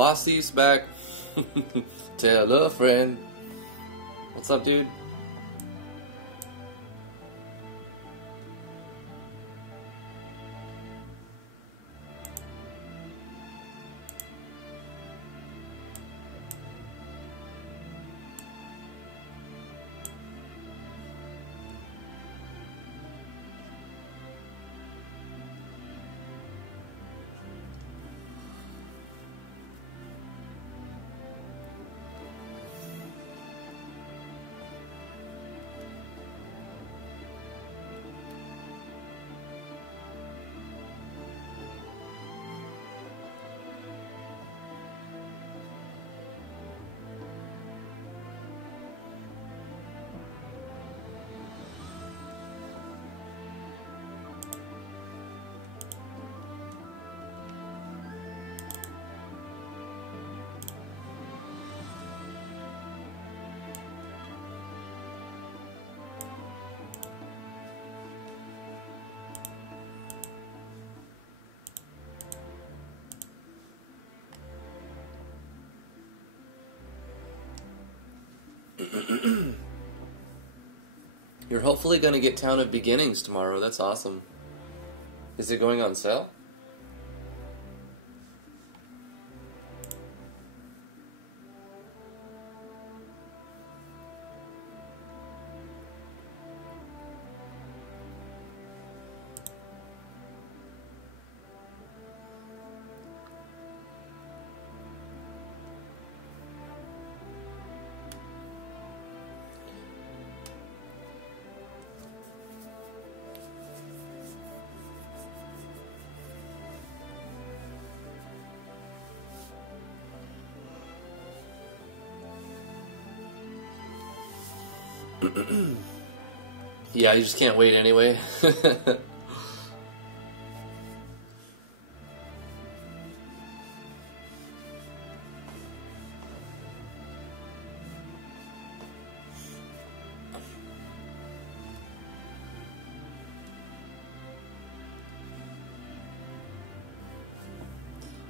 Wassy's back. Tell a friend. What's up, dude? You're hopefully going to get Town of Beginnings tomorrow. That's awesome. Is it going on sale? Yeah, you just can't wait anyway.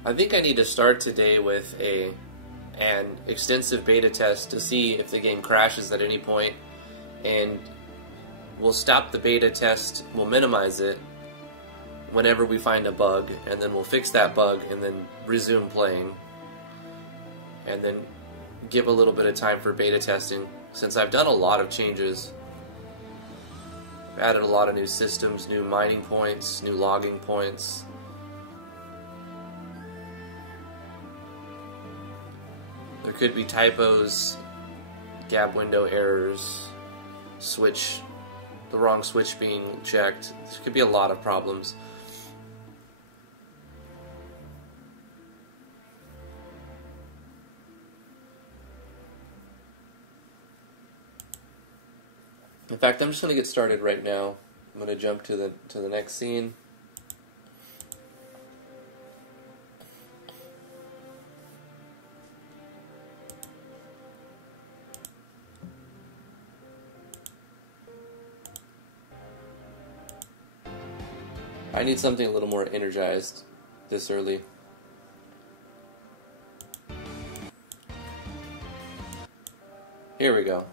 I think I need to start today with an extensive beta test to see if the game crashes at any point, and we'll stop the beta test, we'll minimize it whenever we find a bug, and then we'll fix that bug and then resume playing, and then give a little bit of time for beta testing, since I've done a lot of changes. I've added a lot of new systems, new mining points, new logging points. There could be typos, gap window errors, the wrong switch being checked. There could be a lot of problems. In fact, I'm just going to get started right now. I'm going to jump to the next scene. I need something a little more energized this early. Here we go.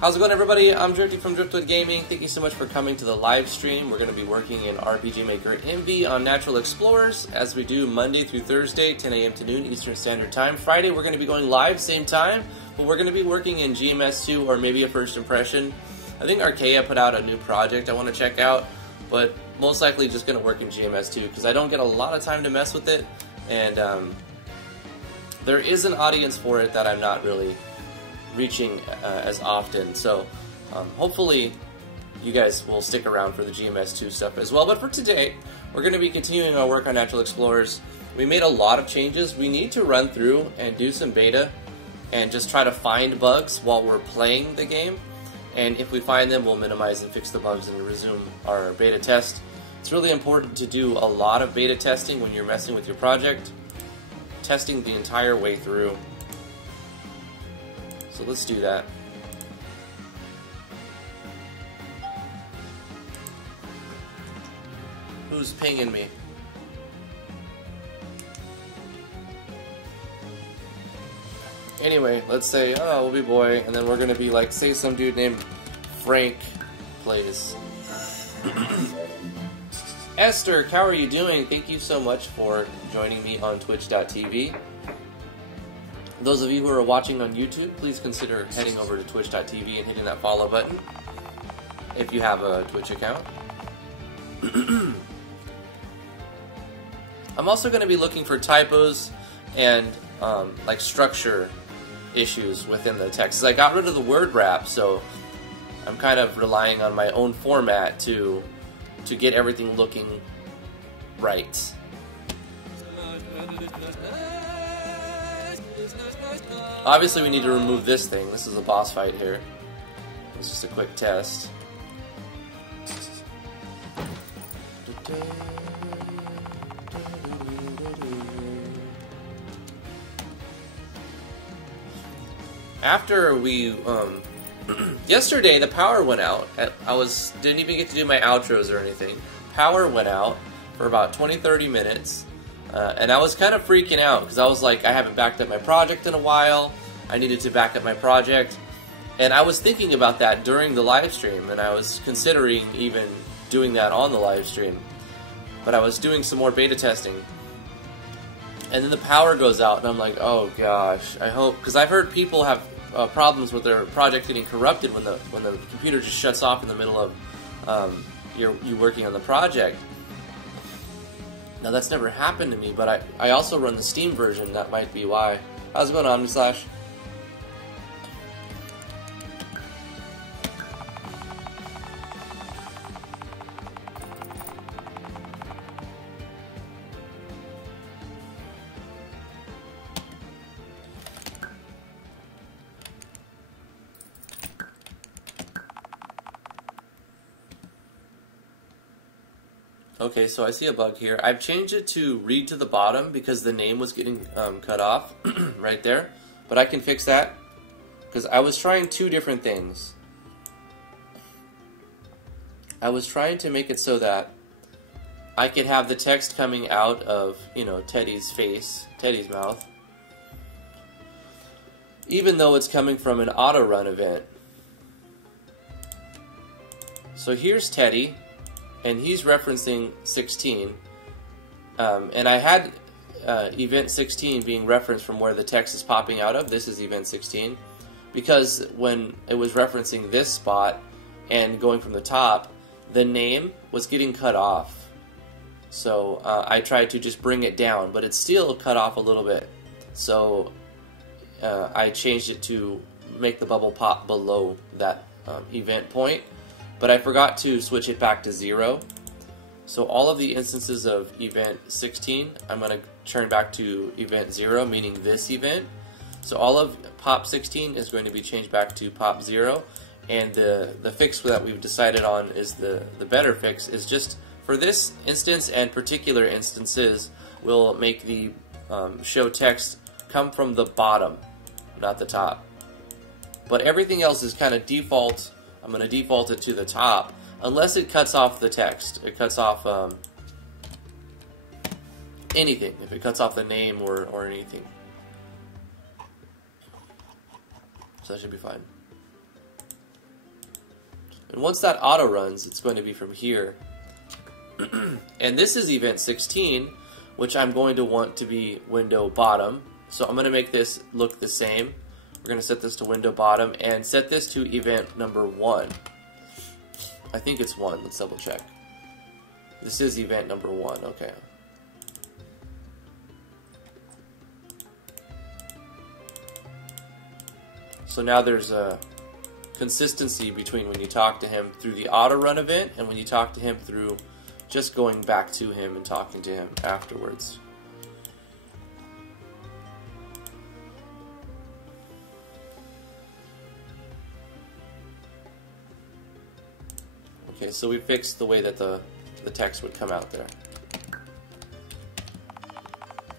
How's it going, everybody? I'm Drifty from Driftwood Gaming. Thank you so much for coming to the live stream. We're going to be working in RPG Maker Envy on Natural Explorers, as we do Monday through Thursday, 10 a.m. to noon Eastern Standard Time. Friday, we're going to be going live, same time, but we're going to be working in GMS2 or maybe a First Impression. I think Archaea put out a new project I want to check out, but most likely just going to work in GMS2 because I don't get a lot of time to mess with it, and there is an audience for it that I'm not really reaching as often, so hopefully you guys will stick around for the GMS2 stuff as well. But for today, we're going to be continuing our work on Natural Explorers. We made a lot of changes. We need to run through and do some beta and just try to find bugs while we're playing the game, and if we find them, we'll minimize and fix the bugs and resume our beta test. It's really important to do a lot of beta testing when you're messing with your project, testing the entire way through. So let's do that. Who's pinging me? Anyway, let's say, oh, we'll be boy, and then we're gonna be like, say some dude named Frank plays. Esther, how are you doing? Thank you so much for joining me on twitch.tv. Those of you who are watching on YouTube, please consider heading over to twitch.tv and hitting that follow button if you have a Twitch account. I'm also going to be looking for typos and like structure issues within the text. I got rid of the word wrap, so I'm kind of relying on my own format to get everything looking right. Obviously we need to remove this thing. This is a boss fight here. It's just a quick test. After we, yesterday the power went out. Didn't even get to do my outros or anything. Power went out for about 20-30 minutes. And I was kind of freaking out because I was like, I haven't backed up my project in a while. I needed to back up my project. And I was thinking about that during the live stream, and I was considering even doing that on the live stream. But I was doing some more beta testing. And then the power goes out, and I'm like, oh gosh, I hope, because I've heard people have problems with their project getting corrupted when the computer just shuts off in the middle of you working on the project. Now that's never happened to me, but I also run the Steam version. That might be why. How's it going on, Slash? Okay, so I see a bug here. I've changed it to read to the bottom because the name was getting cut off right there. But I can fix that because I was trying two different things. I was trying to make it so that I could have the text coming out of, you know, Teddy's face, Teddy's mouth, even though it's coming from an auto run event. So here's Teddy. And he's referencing 16, and I had event 16 being referenced from where the text is popping out of. This is event 16, because when it was referencing this spot and going from the top, the name was getting cut off. So I tried to just bring it down, but it's still cut off a little bit. So I changed it to make the bubble pop below that event point. But I forgot to switch it back to 0. So all of the instances of event 16, I'm going to turn back to event 0, meaning this event. So all of pop 16 is going to be changed back to pop 0. And the fix that we've decided on is the better fix, is just for this instance and particular instances, we'll make the show text come from the bottom, not the top. But everything else is kind of default. I'm going to default it to the top, unless it cuts off the text. It cuts off anything, if it cuts off the name or anything. So that should be fine. And once that auto runs, it's going to be from here. And this is event 16, which I'm going to want to be window bottom. So I'm going to make this look the same. We're going to set this to window bottom and set this to event number 1. I think it's 1. Let's double check. This is event number 1. Okay. So now there's a consistency between when you talk to him through the auto run event and when you talk to him through just going back to him and talking to him afterwards. Okay, so we fixed the way that the the text would come out there.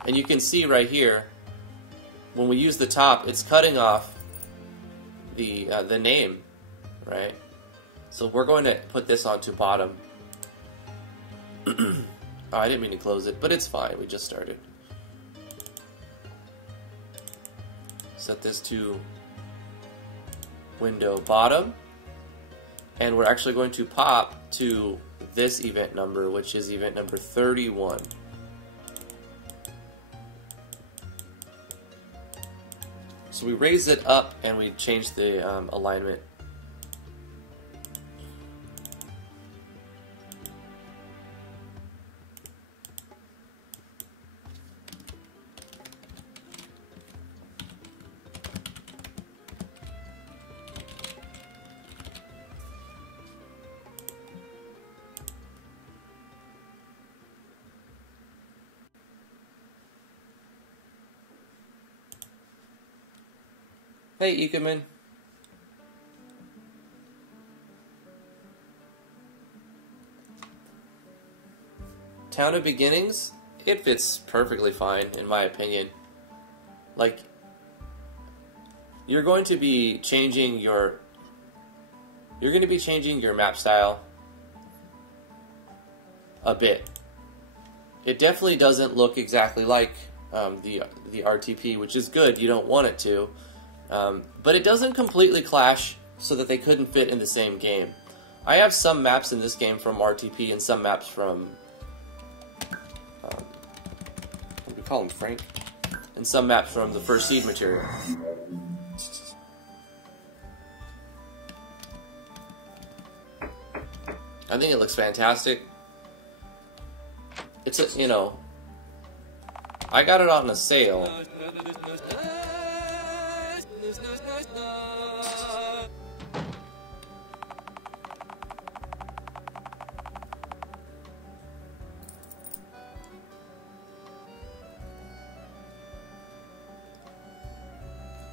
And you can see right here, when we use the top, it's cutting off the name, right? So we're going to put this onto bottom. Oh, I didn't mean to close it, but it's fine. We just started. Set this to window bottom. And we're actually going to pop to this event number, which is event number 31. So we raise it up and we change the alignment. Hey, Ikeman. Town of Beginnings? It fits perfectly fine, in my opinion. Like, you're going to be changing your map style a bit. It definitely doesn't look exactly like the RTP, which is good. You don't want it to. But it doesn't completely clash so that they couldn't fit in the same game. I have some maps in this game from RTP and some maps from, what do we call him, Frank? And some maps from the first seed material. I think it looks fantastic. It's a, you know, I got it on a sale.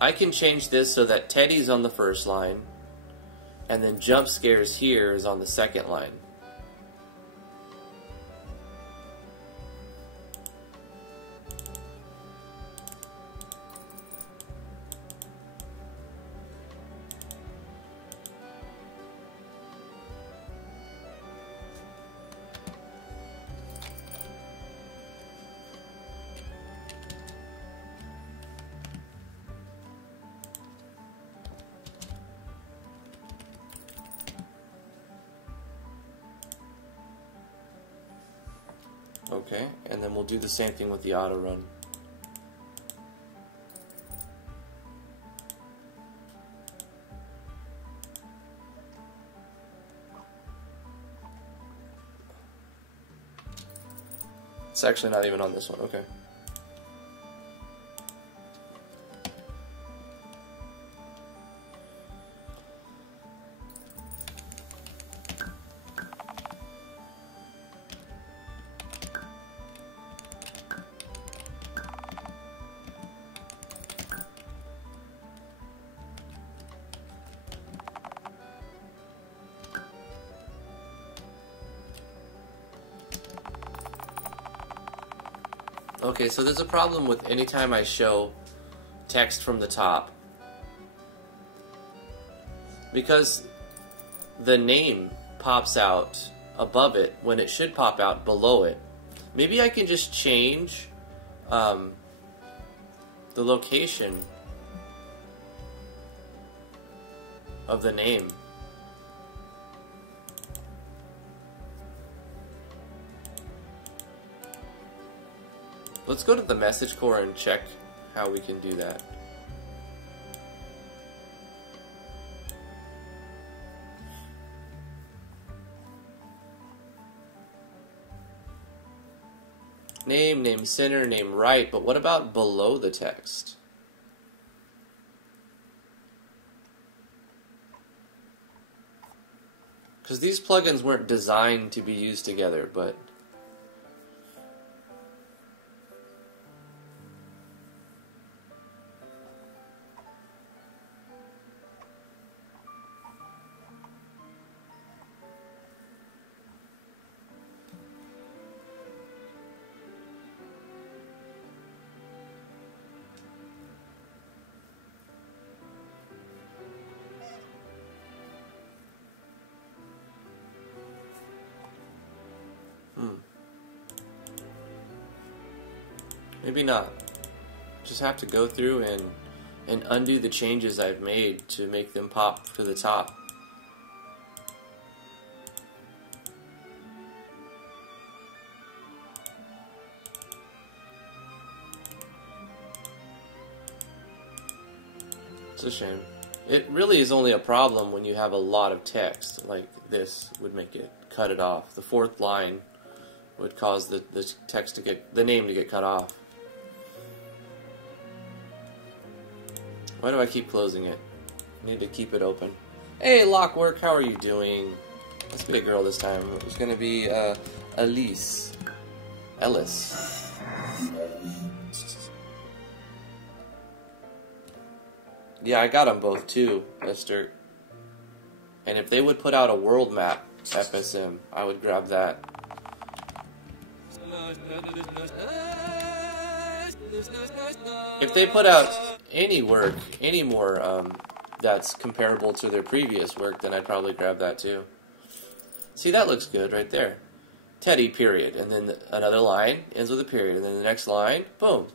I can change this so that Teddy's on the first line, and then Jump Scares here is on the second line. Okay, and then we'll do the same thing with the auto run. It's actually not even on this one, okay. Okay, so there's a problem with any time I show text from the top. Because the name pops out above it when it should pop out below it. Maybe I can just change the location of the name. Let's go to the message core and check how we can do that. Name, name center, name right, but what about below the text? Because these plugins weren't designed to be used together, but... Maybe not. Just have to go through and undo the changes I've made to make them pop to the top. It's a shame. It really is only a problem when you have a lot of text, like this would make it cut it off. The fourth line would cause the text to get, the name to get cut off. Why do I keep closing it? I need to keep it open. Hey, Lockwork, how are you doing? Let's be a girl this time. It's gonna be Ellis. Yeah, I got them both too, Esther. And if they would put out a world map FSM, I would grab that. If they put out any work, any more that's comparable to their previous work, then I'd probably grab that too. See, that looks good right there. Teddy, period. And then another line ends with a period. And then the next line, boom.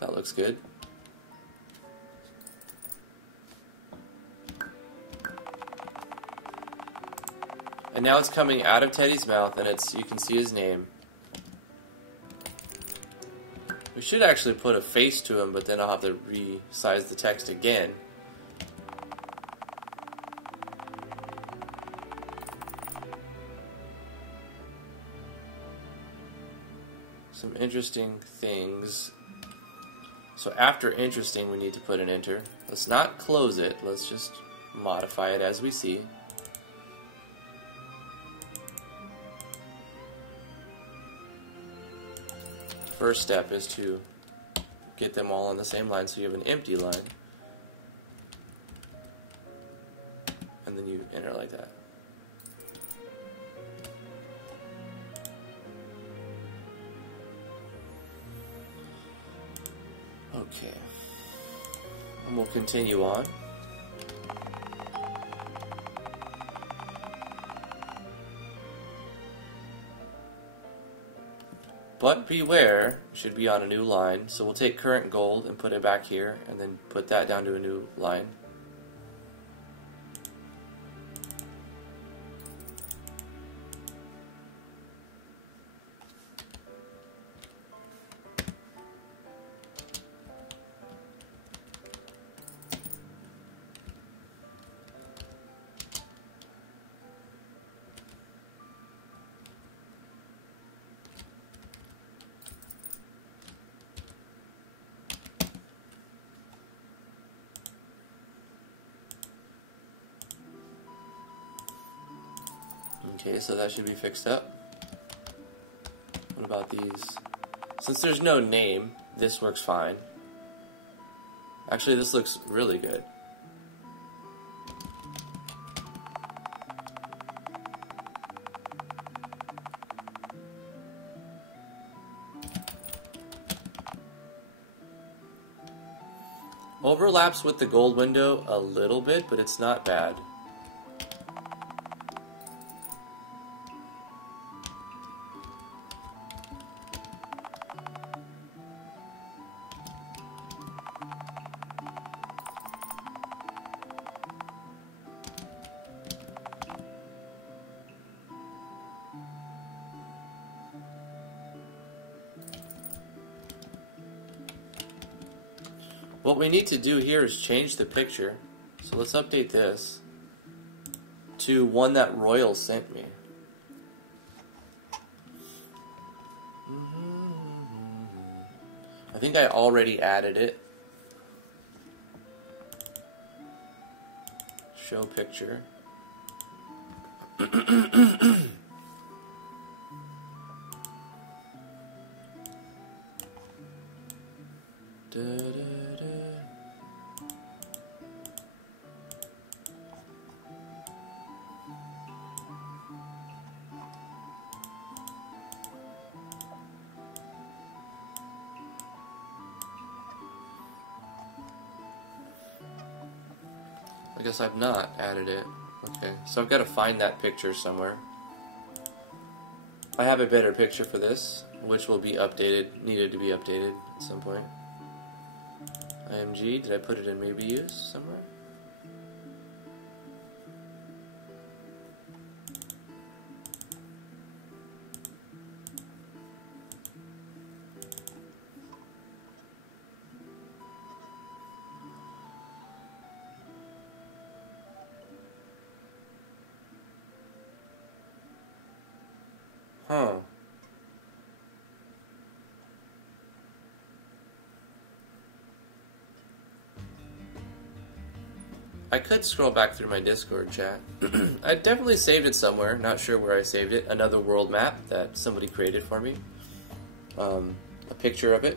That looks good. And now it's coming out of Teddy's mouth, and you can see his name. We should actually put a face to him, but then I'll have to resize the text again. Some interesting things. So after interesting, we need to put an enter. Let's not close it. Let's just modify it as we see. First step is to get them all on the same line, so you have an empty line, and then you enter like that. Okay, and we'll continue on. But beware, it should be on a new line. So we'll take current gold and put it back here, and then put that down to a new line. Okay, so that should be fixed up. What about these? Since there's no name, this works fine. Actually, this looks really good. Overlaps with the gold window a little bit, but it's not bad. What we need to do here is change the picture. So let's update this to one that Royal sent me. I think I already added it. Show picture. I guess I've not added it. Okay, so I've got to find that picture somewhere. I have a better picture for this. which will be updated, needed to be updated at some point. IMG, did I put it in maybe use somewhere? Huh. I could scroll back through my Discord chat. I definitely saved it somewhere. Not sure where I saved it. Another world map that somebody created for me. A picture of it.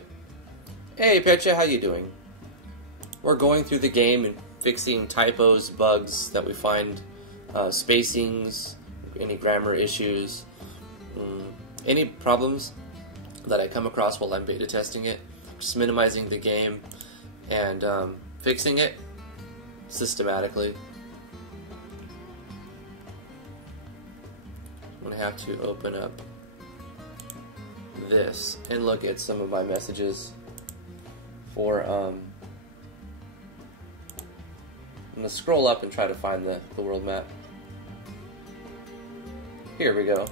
Hey, Pecha, how you doing? We're going through the game and fixing typos, bugs that we find, spacings, any grammar issues, any problems that I come across while I'm beta testing it. Just minimizing the game and fixing it systematically. I'm going to have to open up this and look at some of my messages for I'm going to scroll up and try to find the world map. Here we go.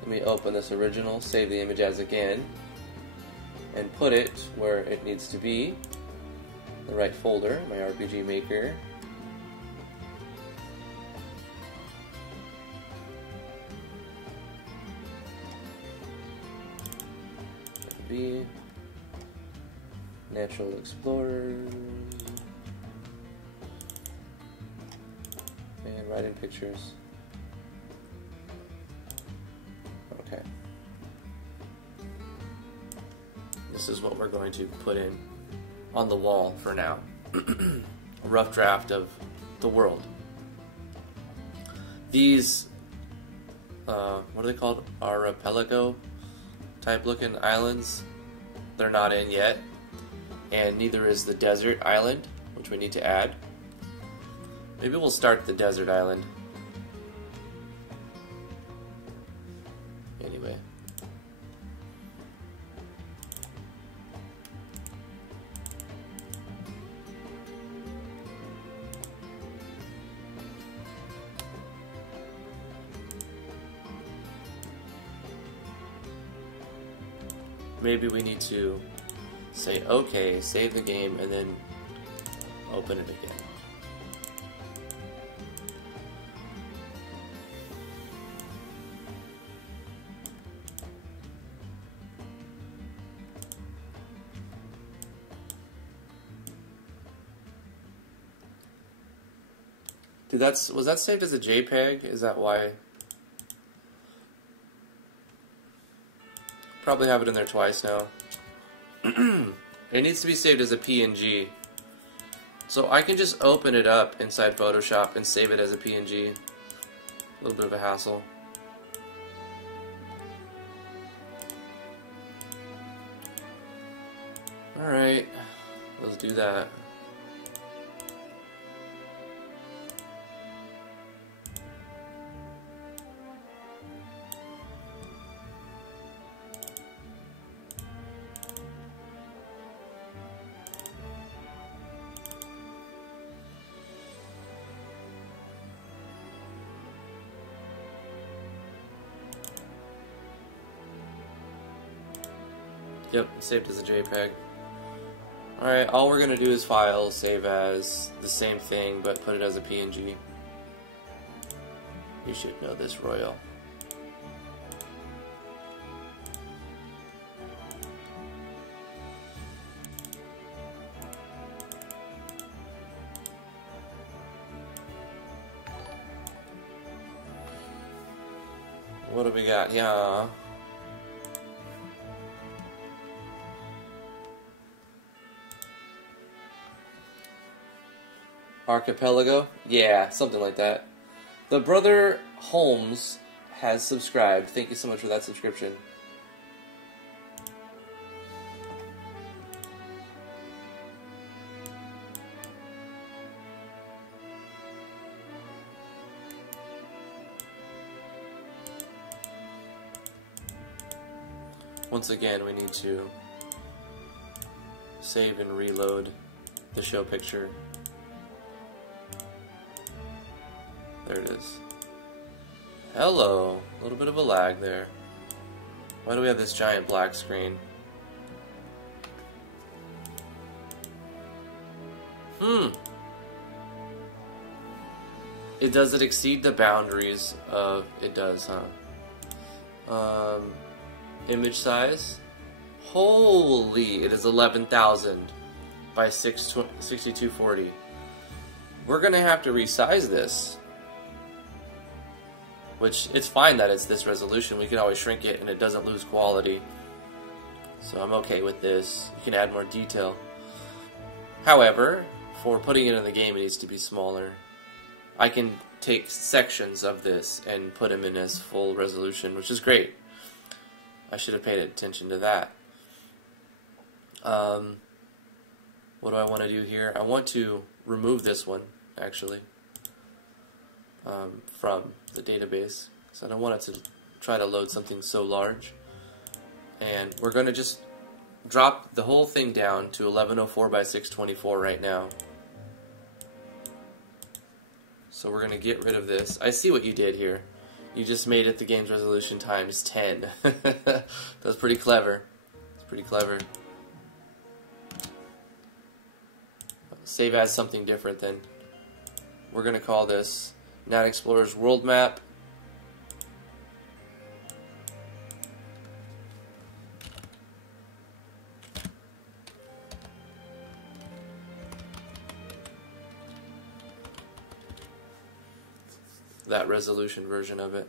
Let me open this original, save the image as again, and put it where it needs to be. The right folder, my RPG Maker. B. Natural Explorers. And writing pictures. Okay. This is what we're going to put in on the wall for now. A rough draft of the world. These, what are they called? Archipelago type looking islands. They're not in yet. And neither is the desert island, which we need to add. Maybe we'll start the desert island. Anyway. Maybe we need to say, okay, save the game, and then open it again. Dude, was that saved as a JPEG? Is that why? Probably have it in there twice now. It needs to be saved as a PNG. So I can just open it up inside Photoshop and save it as a PNG. A little bit of a hassle. Alright, let's do that. Yep, saved as a JPEG. Alright, all we're going to do is file, save as the same thing, but put it as a PNG. You should know this, Royal. What do we got? Yeah. Archipelago? Yeah, something like that. The brother Holmes has subscribed. Thank you so much for that subscription. once again, we need to save and reload the show picture. There it is. Hello. A little bit of a lag there. Why do we have this giant black screen? Does it exceed the boundaries of... It does, huh? Image size? Holy! It is 11,000 by 6240. We're gonna have to resize this. Which, it's fine that it's this resolution. We can always shrink it and it doesn't lose quality. So I'm okay with this. You can add more detail. However, for putting it in the game, it needs to be smaller. I can take sections of this and put them in as full resolution, which is great. I should have paid attention to that. What do I want to do here? I want to remove this one, actually, from the database, because I don't want it to try to load something so large. And we're going to just drop the whole thing down to 1104 by 624 right now. So we're going to get rid of this. I see what you did here. You just made it the game's resolution times 10. That's pretty clever. It's pretty clever. Save as something different then. We're going to call this Nat Explorer's World Map. That resolution version of it.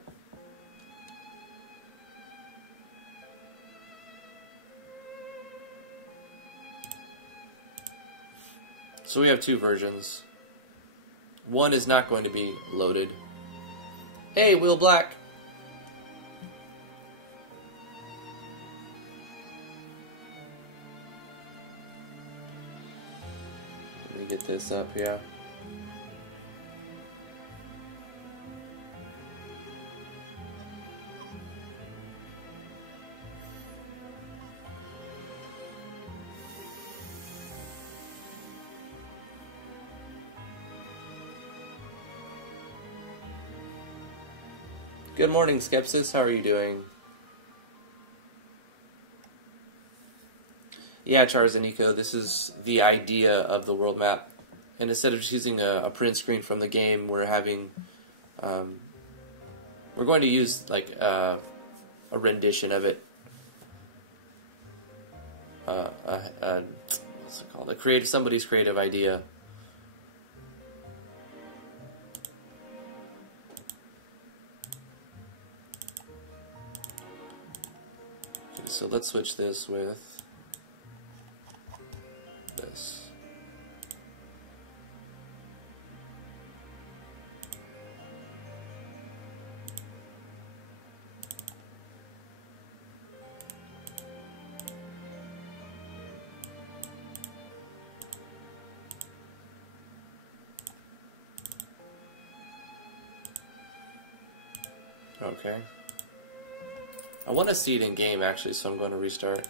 So we have two versions. One is not going to be loaded. Hey, Will Black! Let me get this up here. Good morning, Skepsis. How are you doing? Yeah, Charles and Nico, this is the idea of the world map. And instead of just using a print screen from the game, we're having... we're going to use like a rendition of it. What's it called? Somebody's creative idea. So let's switch this with this. Okay. I want to see it in game, actually, so I'm going to restart.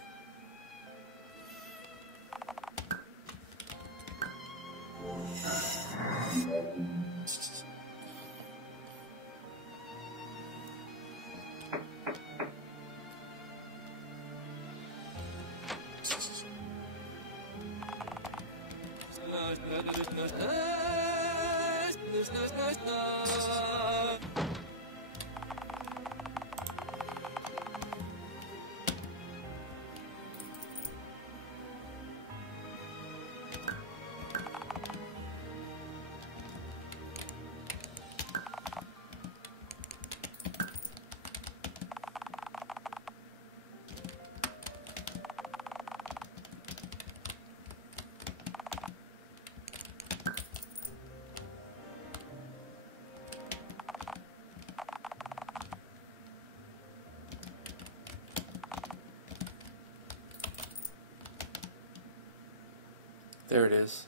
There it is.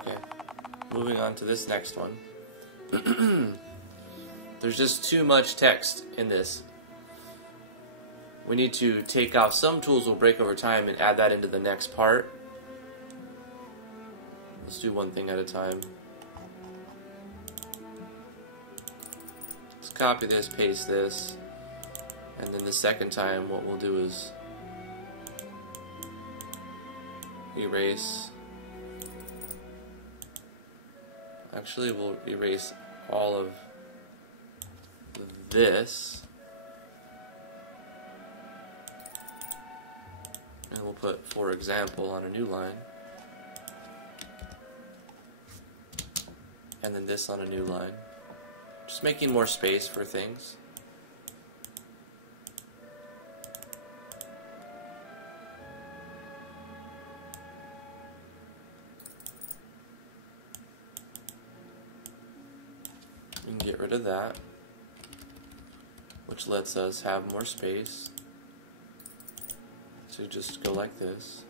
Okay, moving on to this next one. There's just too much text in this. We need to take off some tools will break over time and add that into the next part. Let's do one thing at a time. Let's copy this, paste this, and then the second time what we'll do is erase. Actually, we'll erase all of this. And we'll put, for example, on a new line. And then this on a new line. Just making more space for things. We can get rid of that, which lets us have more space. So just go like this.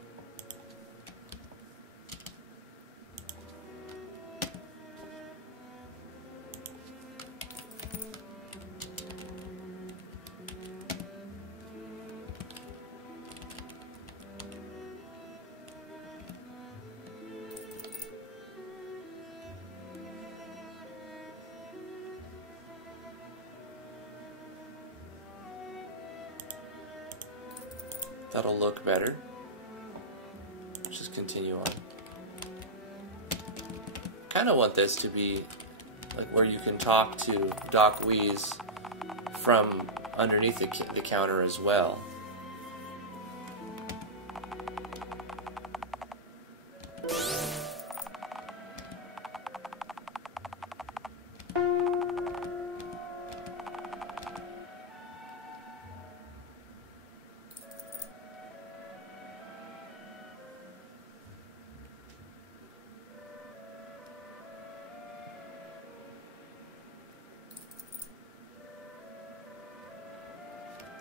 That'll look better. Let's just continue on. Kind of want this to be like where you can talk to Doc Weeze from underneath the counter as well.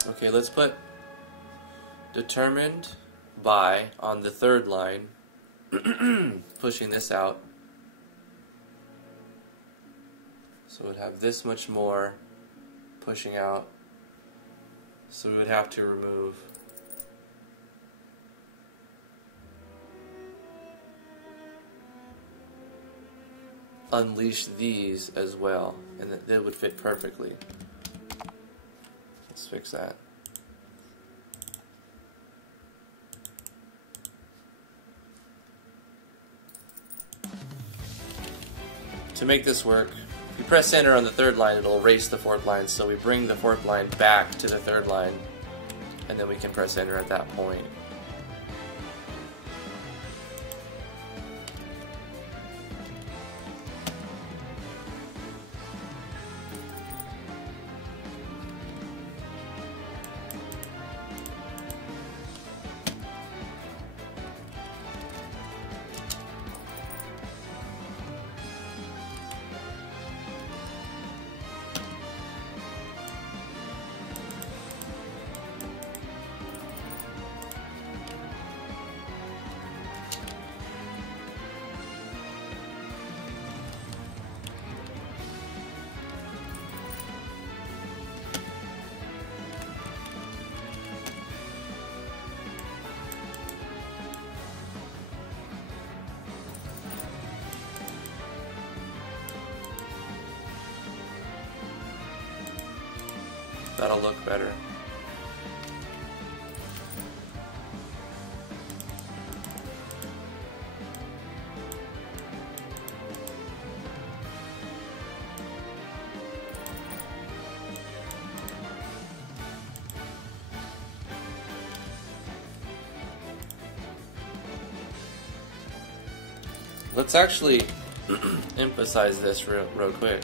Okay, let's put determined by on the third line, pushing this out. So it would have this much more pushing out. So we would have to remove unleash these as well, and that would fit perfectly. Let's fix that. To make this work, if you press enter on the third line, it'll erase the fourth line, so we bring the fourth line back to the third line, and then we can press enter at that point. That'll look better. Let's actually emphasize this real quick.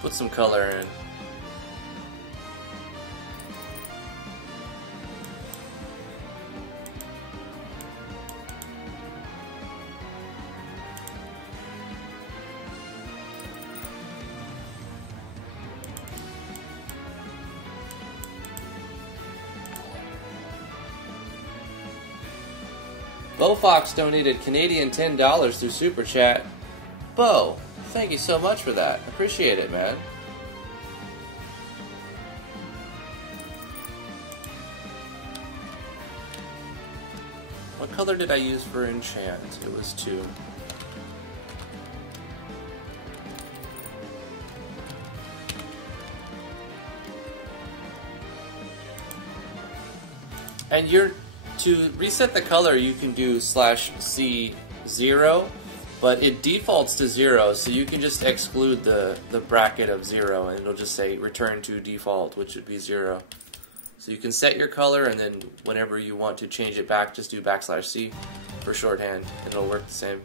Put some color in. Fox donated Canadian $10 through Super Chat. Bo, thank you so much for that. Appreciate it, man. What color did I use for enchant? It was 2. And to reset the color, you can do /C0, but it defaults to 0, so you can just exclude the bracket of 0, and it'll just say return to default, which would be 0. So you can set your color, and then whenever you want to change it back, just do /C for shorthand, and it'll work the same.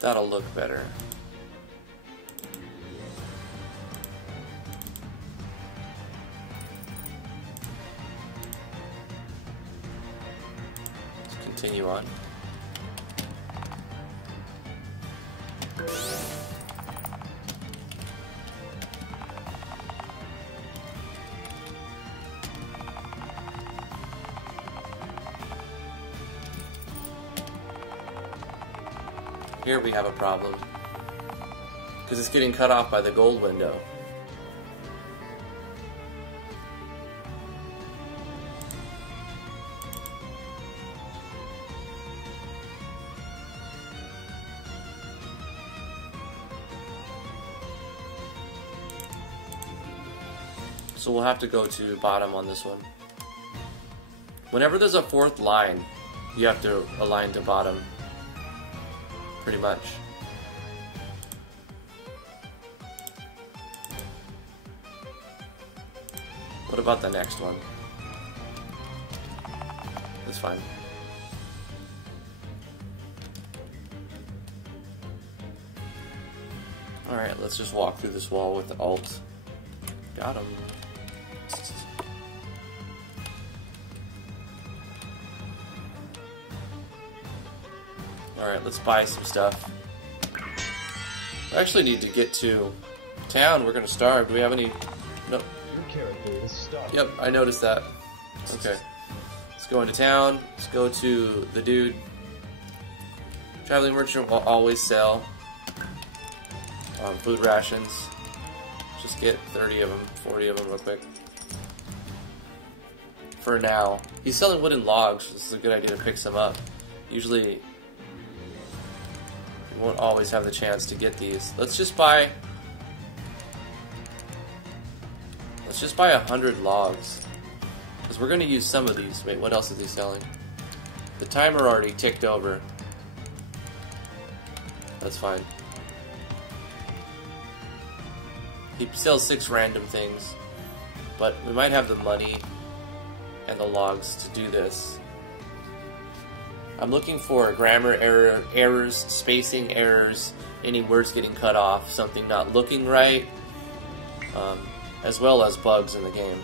That'll look better. Let's continue on. Here we have a problem, because it's getting cut off by the gold window. So we'll have to go to bottom on this one. Whenever there's a 4th line, you have to align to bottom. Pretty much. What about the next one? That's fine. Alright, let's just walk through this wall with the alt. Got him. Alright, let's buy some stuff. I actually need to get to town. We're gonna starve. Do we have any? No. Your character is starved. Yep, I noticed that. Okay. Let's go into town. Let's go to the dude. Traveling merchant will always sell food rations. Just get 30 of them, 40 of them real quick. For now. He's selling wooden logs, so this is a good idea to pick some up. Usually won't always have the chance to get these. Let's just buy 100 logs, because we're going to use some of these. Wait, what else is he selling? The timer already ticked over. That's fine. He sells 6 random things, but we might have the money and the logs to do this. I'm looking for grammar errors, spacing errors, any words getting cut off, something not looking right, as well as bugs in the game.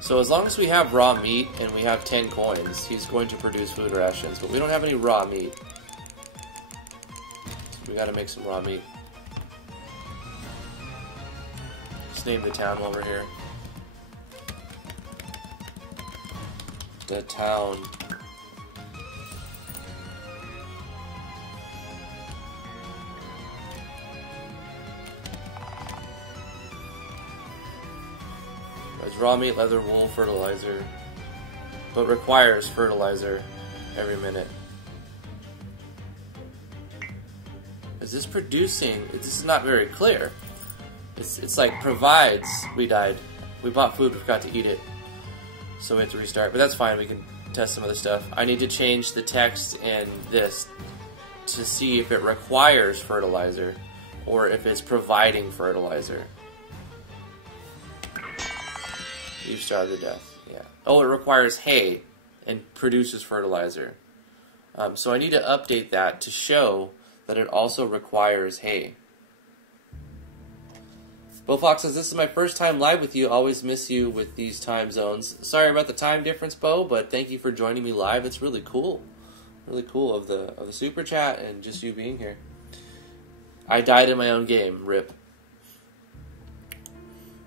So as long as we have raw meat and we have 10 coins, he's going to produce food rations, but we don't have any raw meat. So we gotta make some raw meat. Just name the town while we're here. The town. It's raw meat, leather, wool, fertilizer, but requires fertilizer every minute. Is this producing? This is not very clear. It's like provides. We died. We bought food, we forgot to eat it. So we have to restart, but that's fine, we can test some other stuff. I need to change the text in this to see if it requires fertilizer or if it's providing fertilizer. You starved to death, yeah. Oh, it requires hay and produces fertilizer. So I need to update that to show that it also requires hay. BoFox says, this is my first time live with you. Always miss you with these time zones. Sorry about the time difference, Bo, but thank you for joining me live. It's really cool. Really cool of the super chat and just you being here. I died in my own game. RIP.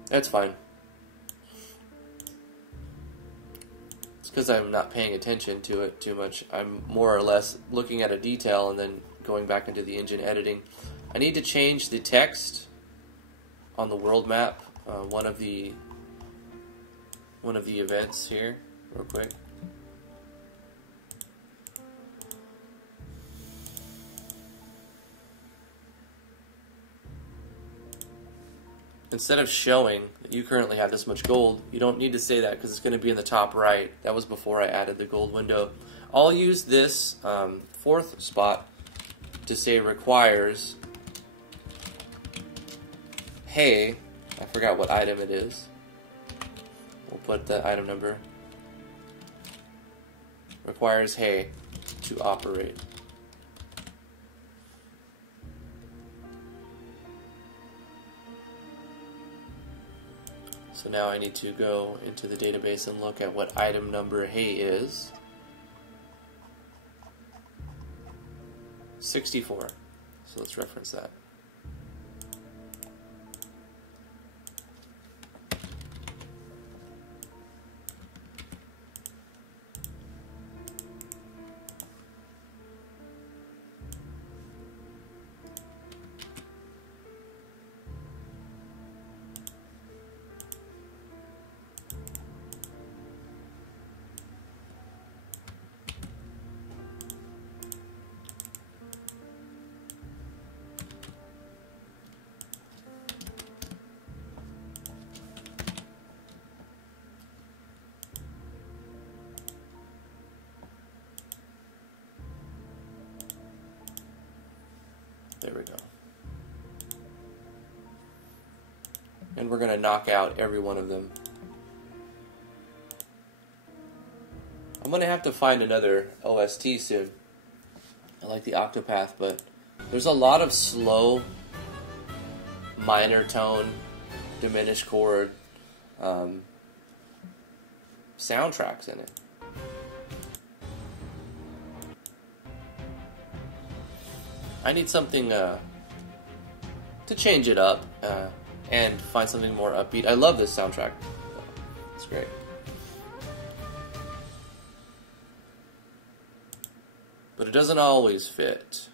That's fine. It's because I'm not paying attention to it too much. I'm more or less looking at a detail and then going back into the engine editing. I need to change the text on the world map, one of the events here, real quick. Instead of showing that you currently have this much gold, you don't need to say that because it's going to be in the top right. That was before I added the gold window. I'll use this fourth spot to say requires hay. I forgot what item it is. We'll put the item number. Requires hay to operate. So now I need to go into the database and look at what item number hay is. 64. So let's reference that. There we go. And we're going to knock out every one of them. I'm going to have to find another OST soon. I like the Octopath, but there's a lot of slow, minor tone, diminished chord soundtracks in it. I need something to change it up and find something more upbeat. I love this soundtrack. It's great. But it doesn't always fit.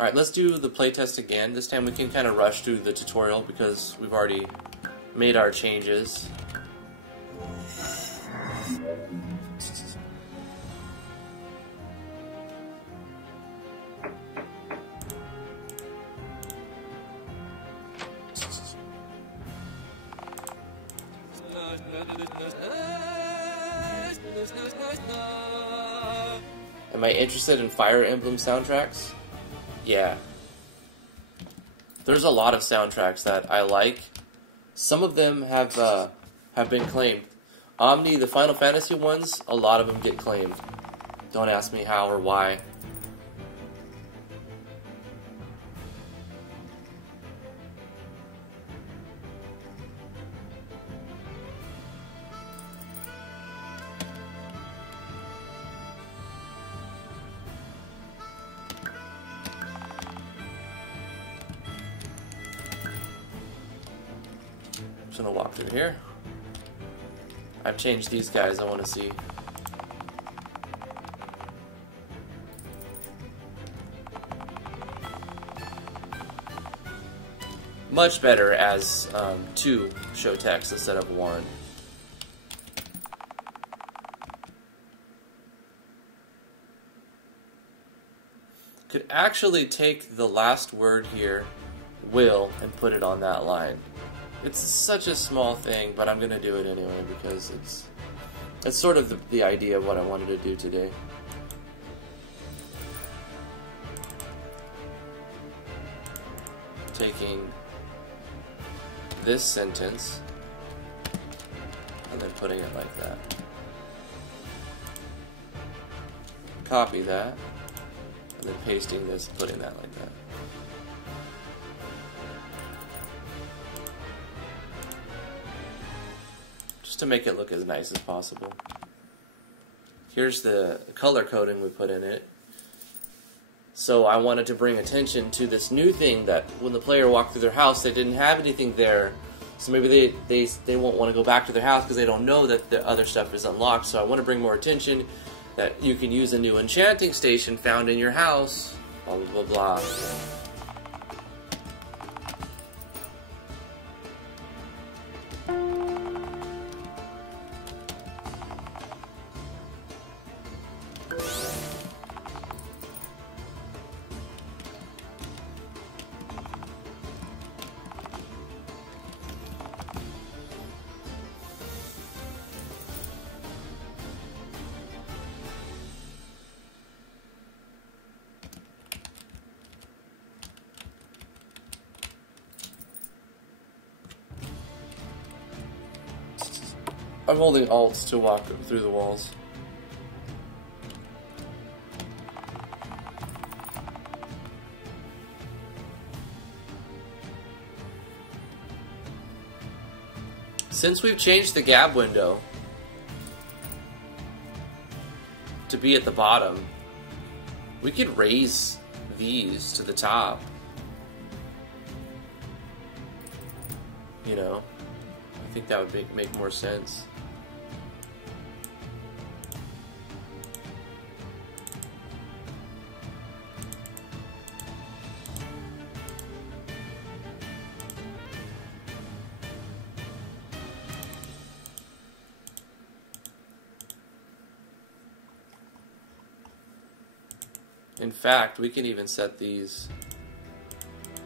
Alright, let's do the playtest again. This time we can kind of rush through the tutorial because we've already made our changes. Am I interested in Fire Emblem soundtracks? Yeah. There's a lot of soundtracks that I like. Some of them have been claimed. Omni, the Final Fantasy ones, a lot of them get claimed. Don't ask me how or why. I'm just gonna walk through here. I've changed these guys, I want to see. Much better as 2 show text instead of 1. Could actually take the last word here, will, and put it on that line. It's such a small thing, but I'm gonna do it anyway because it's sort of the idea of what I wanted to do today. Taking this sentence and then putting it like that. Copy that, and then pasting this, putting that like that. Just to make it look as nice as possible. Here's the color coding we put in it. So I wanted to bring attention to this new thing that when the player walked through their house, they didn't have anything there. So maybe they won't want to go back to their house because they don't know that the other stuff is unlocked. So I want to bring more attention that you can use a new enchanting station found in your house. Blah, blah, blah, blah. I'm holding Alt to walk through the walls. Since we've changed the gab window to be at the bottom, we could raise these to the top. You know, I think that would make more sense. In fact, we can even set these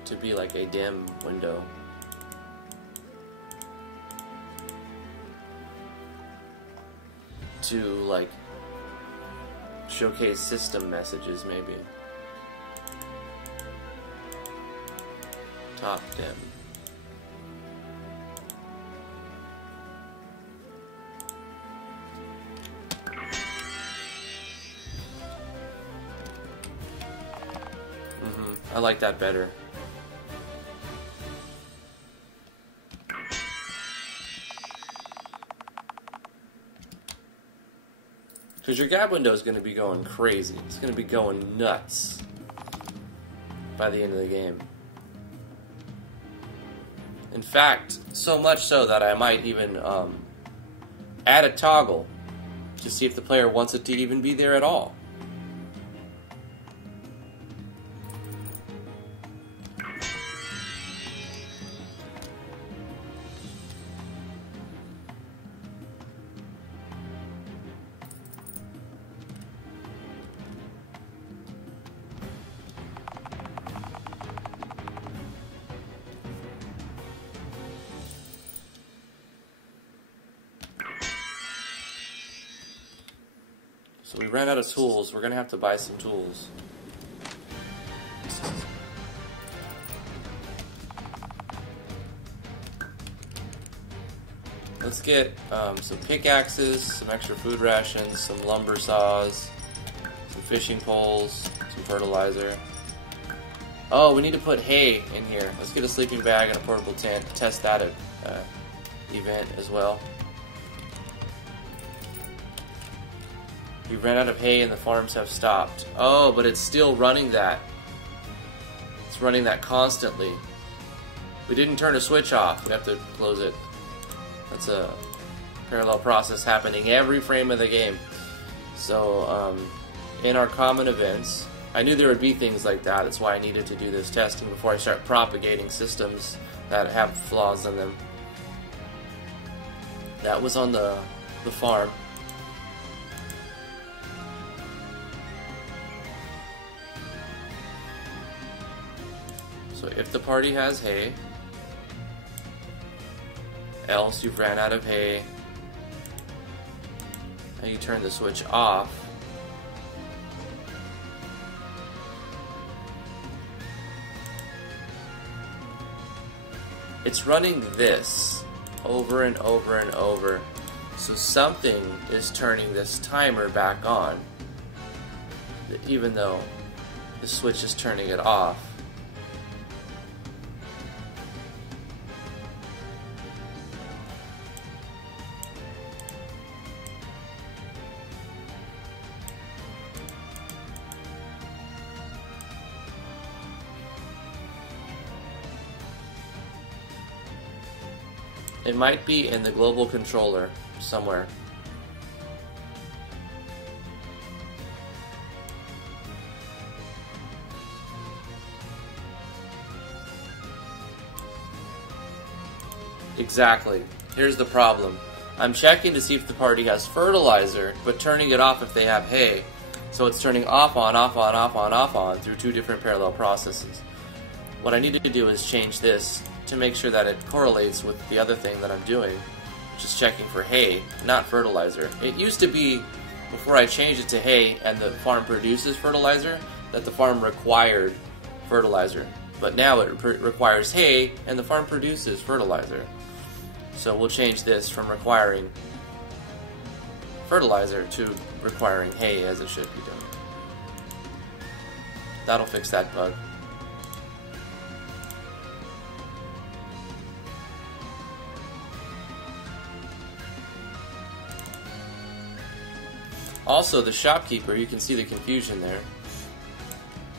to be like a dim window. To like showcase system messages maybe. Top dim. I like that better. Because your gab window is going to be going crazy. It's going to be going nuts by the end of the game. In fact, so much so that I might even add a toggle to see if the player wants it to even be there at all. So we ran out of tools. We're going to have to buy some tools. Let's get some pickaxes, some extra food rations, some lumber saws, some fishing poles, some fertilizer. Oh, we need to put hay in here. Let's get a sleeping bag and a portable tent to test that event as well. We ran out of hay and the farms have stopped. Oh, but it's still running that. It's running that constantly. We didn't turn a switch off. We have to close it. That's a parallel process happening every frame of the game. So, in our common events, I knew there would be things like that. That's why I needed to do this testing before I start propagating systems that have flaws in them. That was on the farm. So if the party has hay, else you've ran out of hay, and you turn the switch off. It's running this over and over and over, so something is turning this timer back on, even though the switch is turning it off. It might be in the global controller somewhere. Exactly. Here's the problem. I'm checking to see if the party has fertilizer, but turning it off if they have hay. So it's turning off on, off on, off on, off on through two different parallel processes. What I need to do is change this to make sure that it correlates with the other thing that I'm doing, which is checking for hay, not fertilizer. It used to be, before I changed it to hay and the farm produces fertilizer, that the farm required fertilizer. But now it requires hay and the farm produces fertilizer. So we'll change this from requiring fertilizer to requiring hay as it should be doing. That'll fix that bug. Also, the shopkeeper, you can see the confusion there.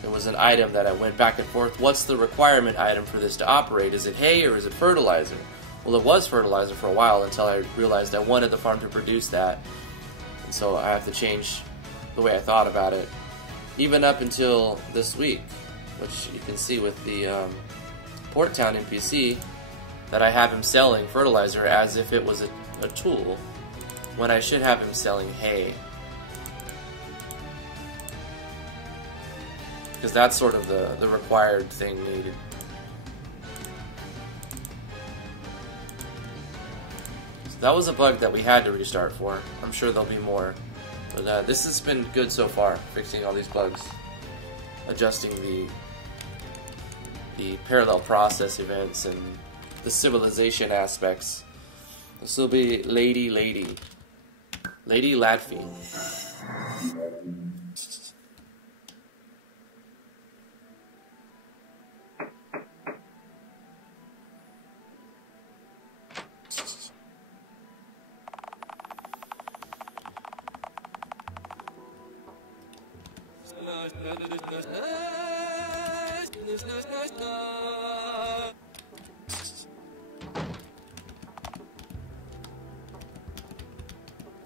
There was an item that I went back and forth. What's the requirement item for this to operate? Is it hay or is it fertilizer? Well, it was fertilizer for a while until I realized I wanted the farm to produce that. And so I have to change the way I thought about it. Even up until this week, which you can see with the Port Town NPC, that I have him selling fertilizer as if it was a tool, when I should have him selling hay. Because that's sort of the required thing needed. So that was a bug that we had to restart for. I'm sure there'll be more. But this has been good so far, fixing all these bugs. Adjusting the parallel process events and the civilization aspects. This will be Lady Ladfiend.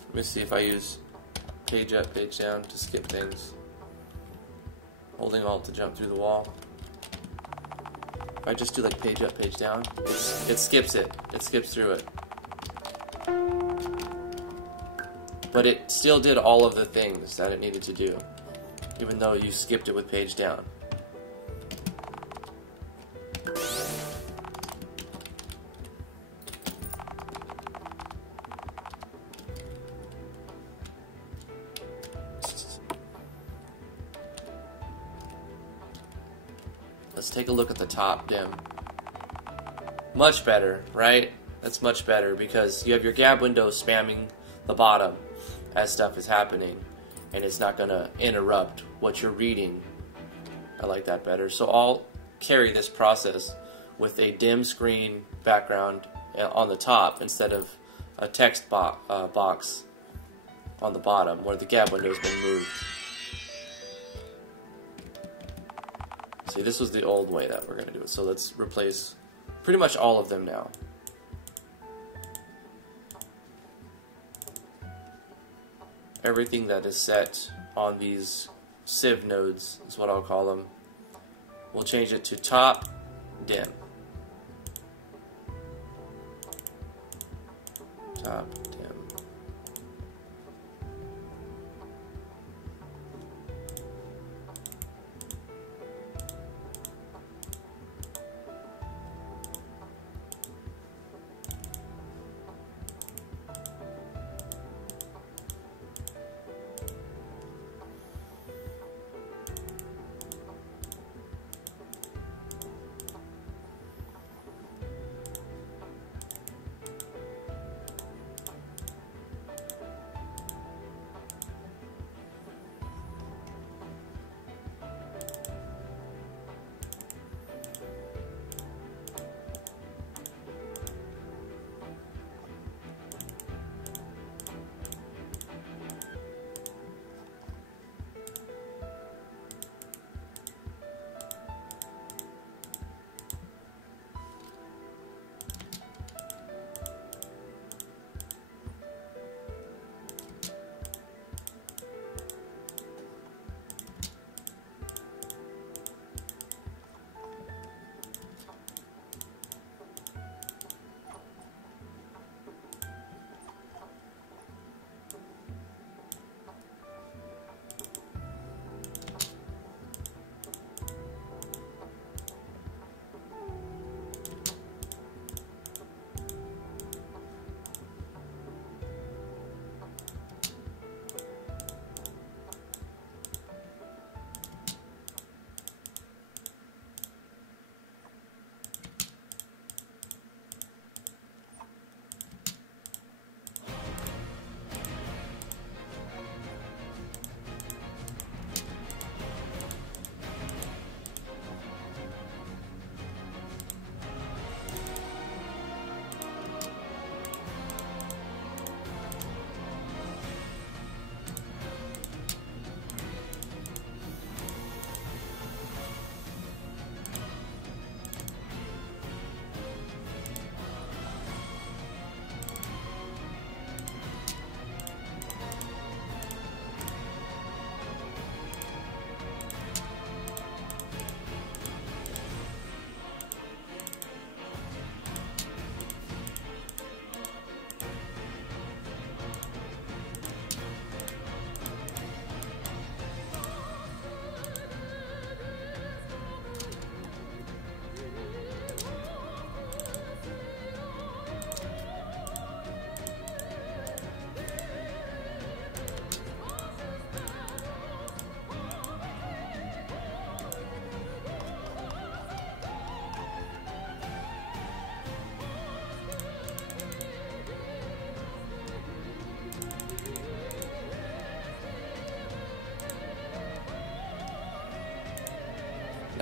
Let me see if I use page up, page down to skip things. Holding Alt to jump through the wall. If I just do like page up, page down, it skips it. It skips through it. But it still did all of the things that it needed to do, even though you skipped it with page down. Let's take a look at the top dim. Much better, right? That's much better because you have your gab window spamming the bottom as stuff is happening, and it's not going to interrupt what you're reading. I like that better. So I'll carry this process with a dim screen background on the top instead of a text box on the bottom where the gab window has been moved. See, this was the old way that we're going to do it. So let's replace pretty much all of them now. Everything that is set on these sieve nodes is what I'll call them. We'll change it to top dim. Top dim.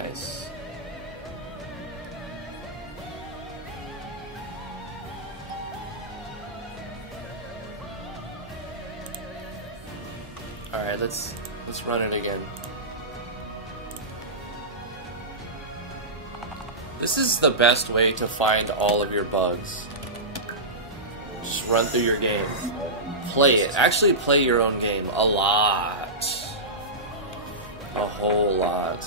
Nice. Alright, let's run it again. This is the best way to find all of your bugs. Just run through your game. Play it. Actually play your own game. A lot. A whole lot.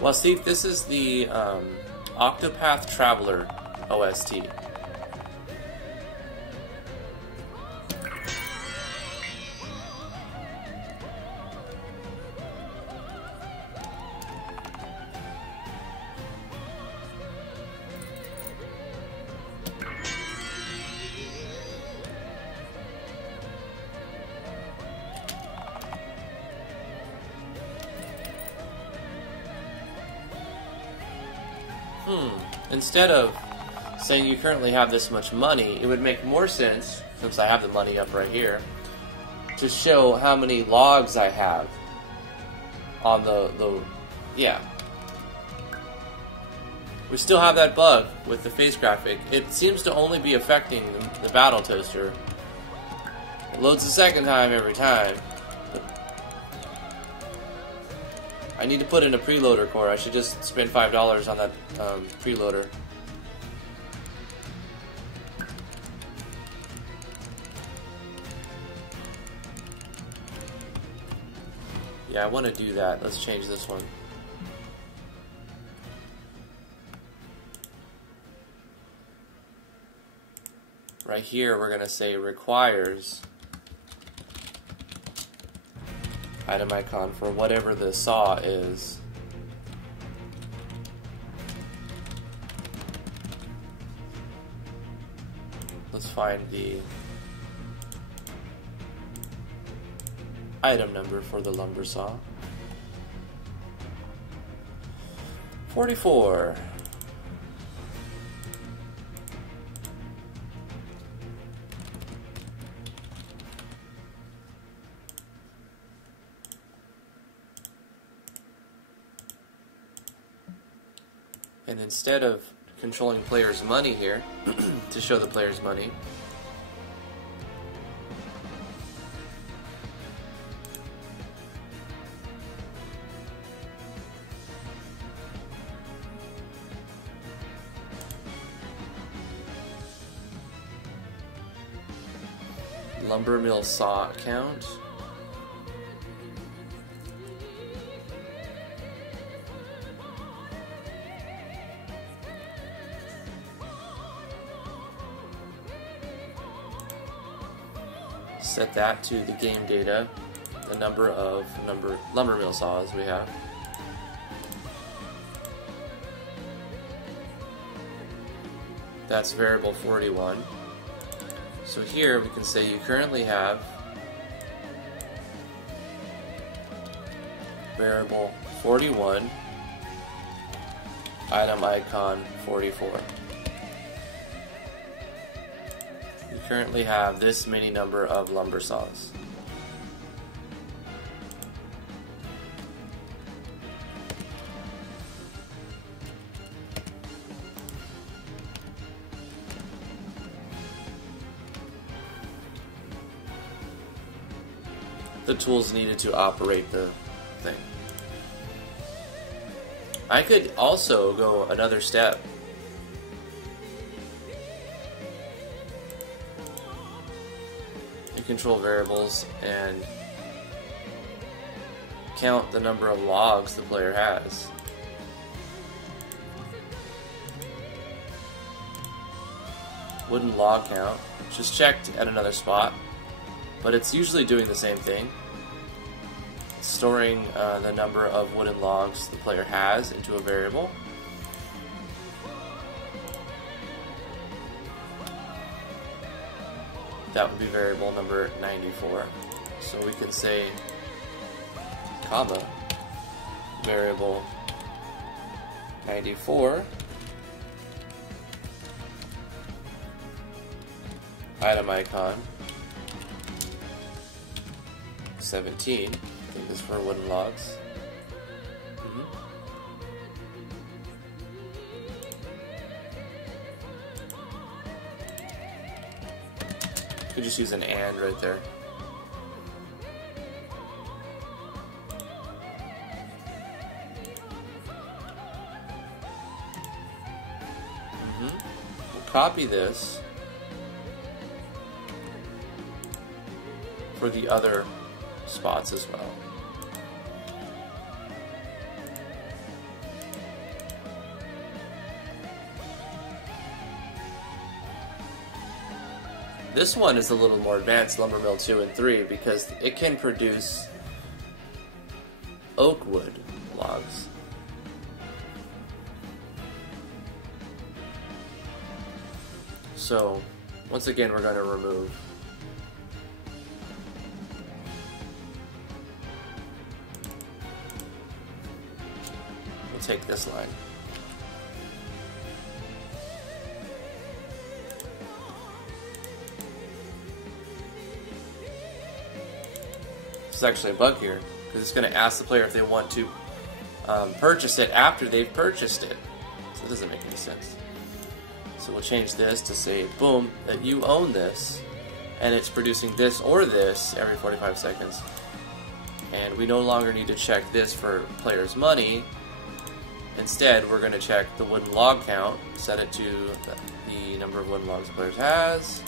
Well, see, this is the Octopath Traveler OST. Instead of saying you currently have this much money, it would make more sense, since I have the money up right here, to show how many logs I have on yeah. We still have that bug with the face graphic. It seems to only be affecting the battle toaster. It loads the second time every time. I need to put in a preloader core. I should just spend $5 on that preloader. Yeah, I want to do that. Let's change this one. Right here, we're going to say requires item icon for whatever the saw is. Let's find the item number for the lumber saw. 44. And instead of controlling players' money here, to show the players' money, lumber mill saw count. Set that to the game data, the number of lumber mill saws we have. That's variable 41. So here we can say you currently have variable 41, item icon 44. You currently have this many number of lumber saws. The tools needed to operate the thing. I could also go another step. control variables and count the number of logs the player has. Wooden log count, just checked at another spot, but it's usually doing the same thing. It's storing the number of wooden logs the player has into a variable. That would be variable number 94. So we can say comma variable 94 item icon 17. I think this is for wooden logs. Could just use an and right there. We'll copy this for the other spots as well. This one is a little more advanced, Lumber Mill 2 and 3, because it can produce oak wood logs. So, once again, we're going to remove we'll take this line. This is actually a bug here, because it's going to ask the player if they want to purchase it after they've purchased it. So it doesn't make any sense. So we'll change this to say, boom, that you own this, and it's producing this or this every 45 seconds. And we no longer need to check this for player's money. Instead, we're going to check the wooden log count, set it to the number of wooden logs the player has.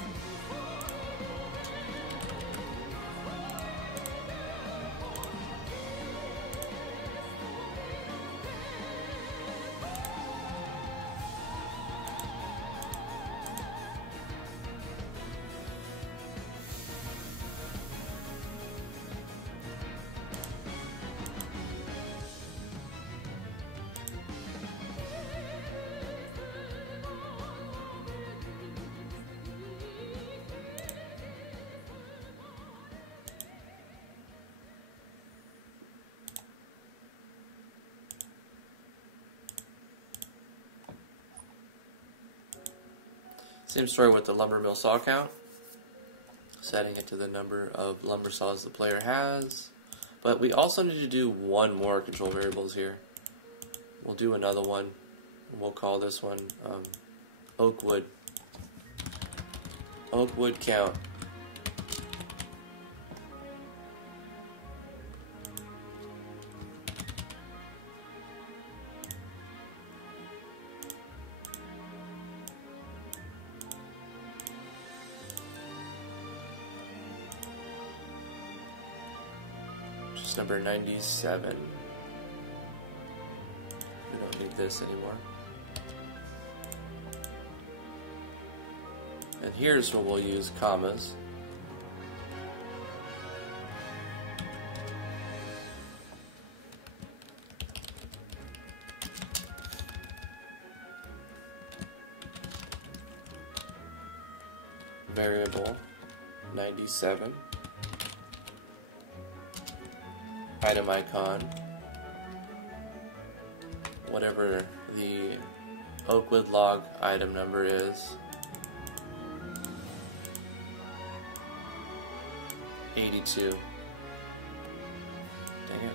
Same story with the lumber mill saw count. Setting it to the number of lumber saws the player has. But we also need to do one more control variables here. We'll do another one. We'll call this one oak wood. Oak wood count. Number 97. We don't need this anymore. And here's where we'll use commas. Variable 97. Item icon, whatever the oakwood log item number is, 82. Dang it.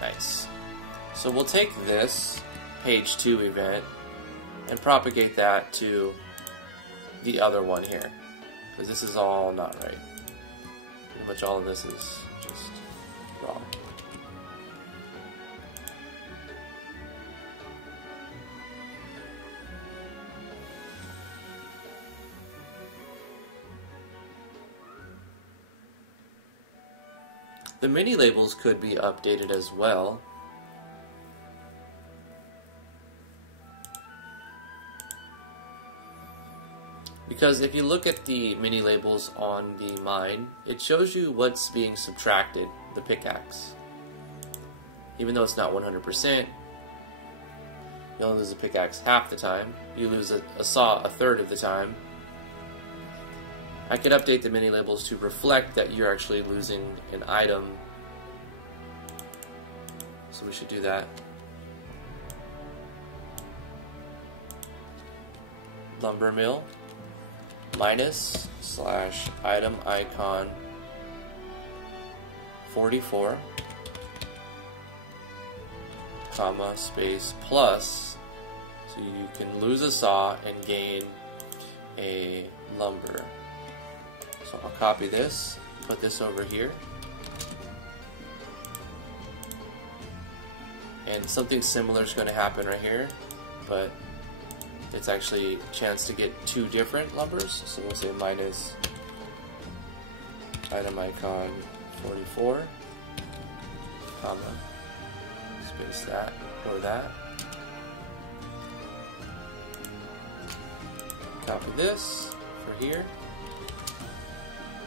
Nice. So we'll take this page 2 event and propagate that to the other one here, because this is all not right. Pretty much all of this is just wrong. The mini labels could be updated as well. Because if you look at the mini labels on the mine, it shows you what's being subtracted, the pickaxe. Even though it's not 100%, you only lose a pickaxe half the time. You lose a saw a third of the time. I could update the mini labels to reflect that you're actually losing an item. So we should do that. Lumber mill minus / item icon 44 comma space plus, so you can lose a saw and gain a lumber. So I'll copy this, put this over here, and something similar is going to happen right here, but it's actually a chance to get two different lumbers. So we'll say minus item icon 44 comma space that or that. Copy this for here.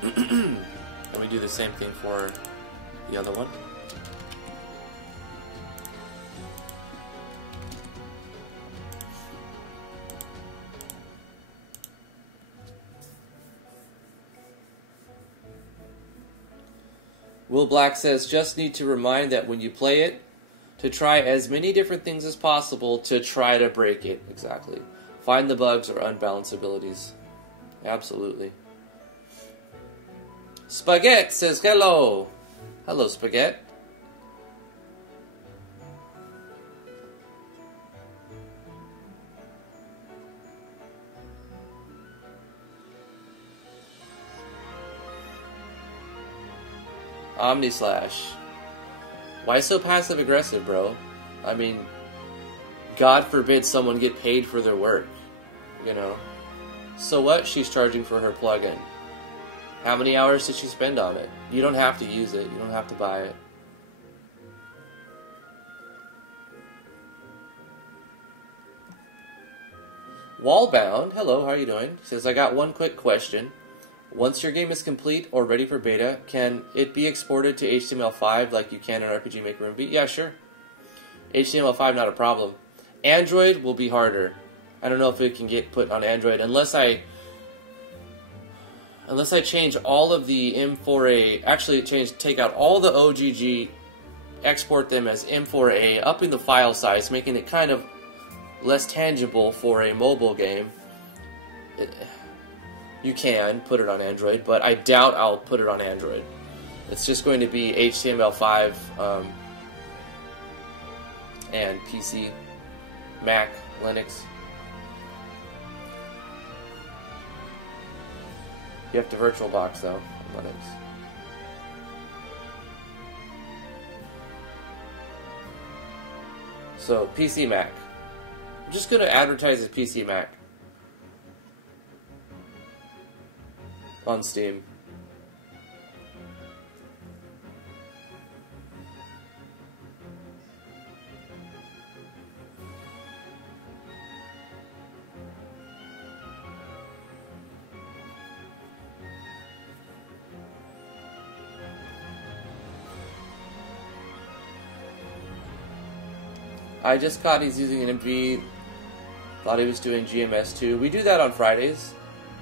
And we do the same thing for the other one. Will Black says, just need to remind that when you play it, to try as many different things as possible to try to break it. Exactly. Find the bugs or unbalanced abilities. Absolutely. Spaghetti says hello. Hello, Spaghetti. Omni Slash. Why so passive aggressive, bro? I mean, God forbid someone get paid for their work, you know. So what? She's charging for her plugin. How many hours did she spend on it? You don't have to use it. You don't have to buy it. Wallbound, hello, how are you doing? Says, I got one quick question. Once your game is complete or ready for beta, can it be exported to HTML5 like you can in RPG Maker MV? Yeah, sure. HTML5, not a problem. Android will be harder. I don't know if it can get put on Android unless I change all of the M4A, actually take out all the OGG, export them as M4A, upping the file size, making it kind of less tangible for a mobile game. You can put it on Android, but I doubt I'll put it on Android. It's just going to be HTML5 and PC, Mac, Linux. You have to VirtualBox though on Linux. So PC, Mac. I'm just going to advertise as PC, Mac on Steam. I just caught he's using an MV. Thought he was doing GMS2. We do that on Fridays.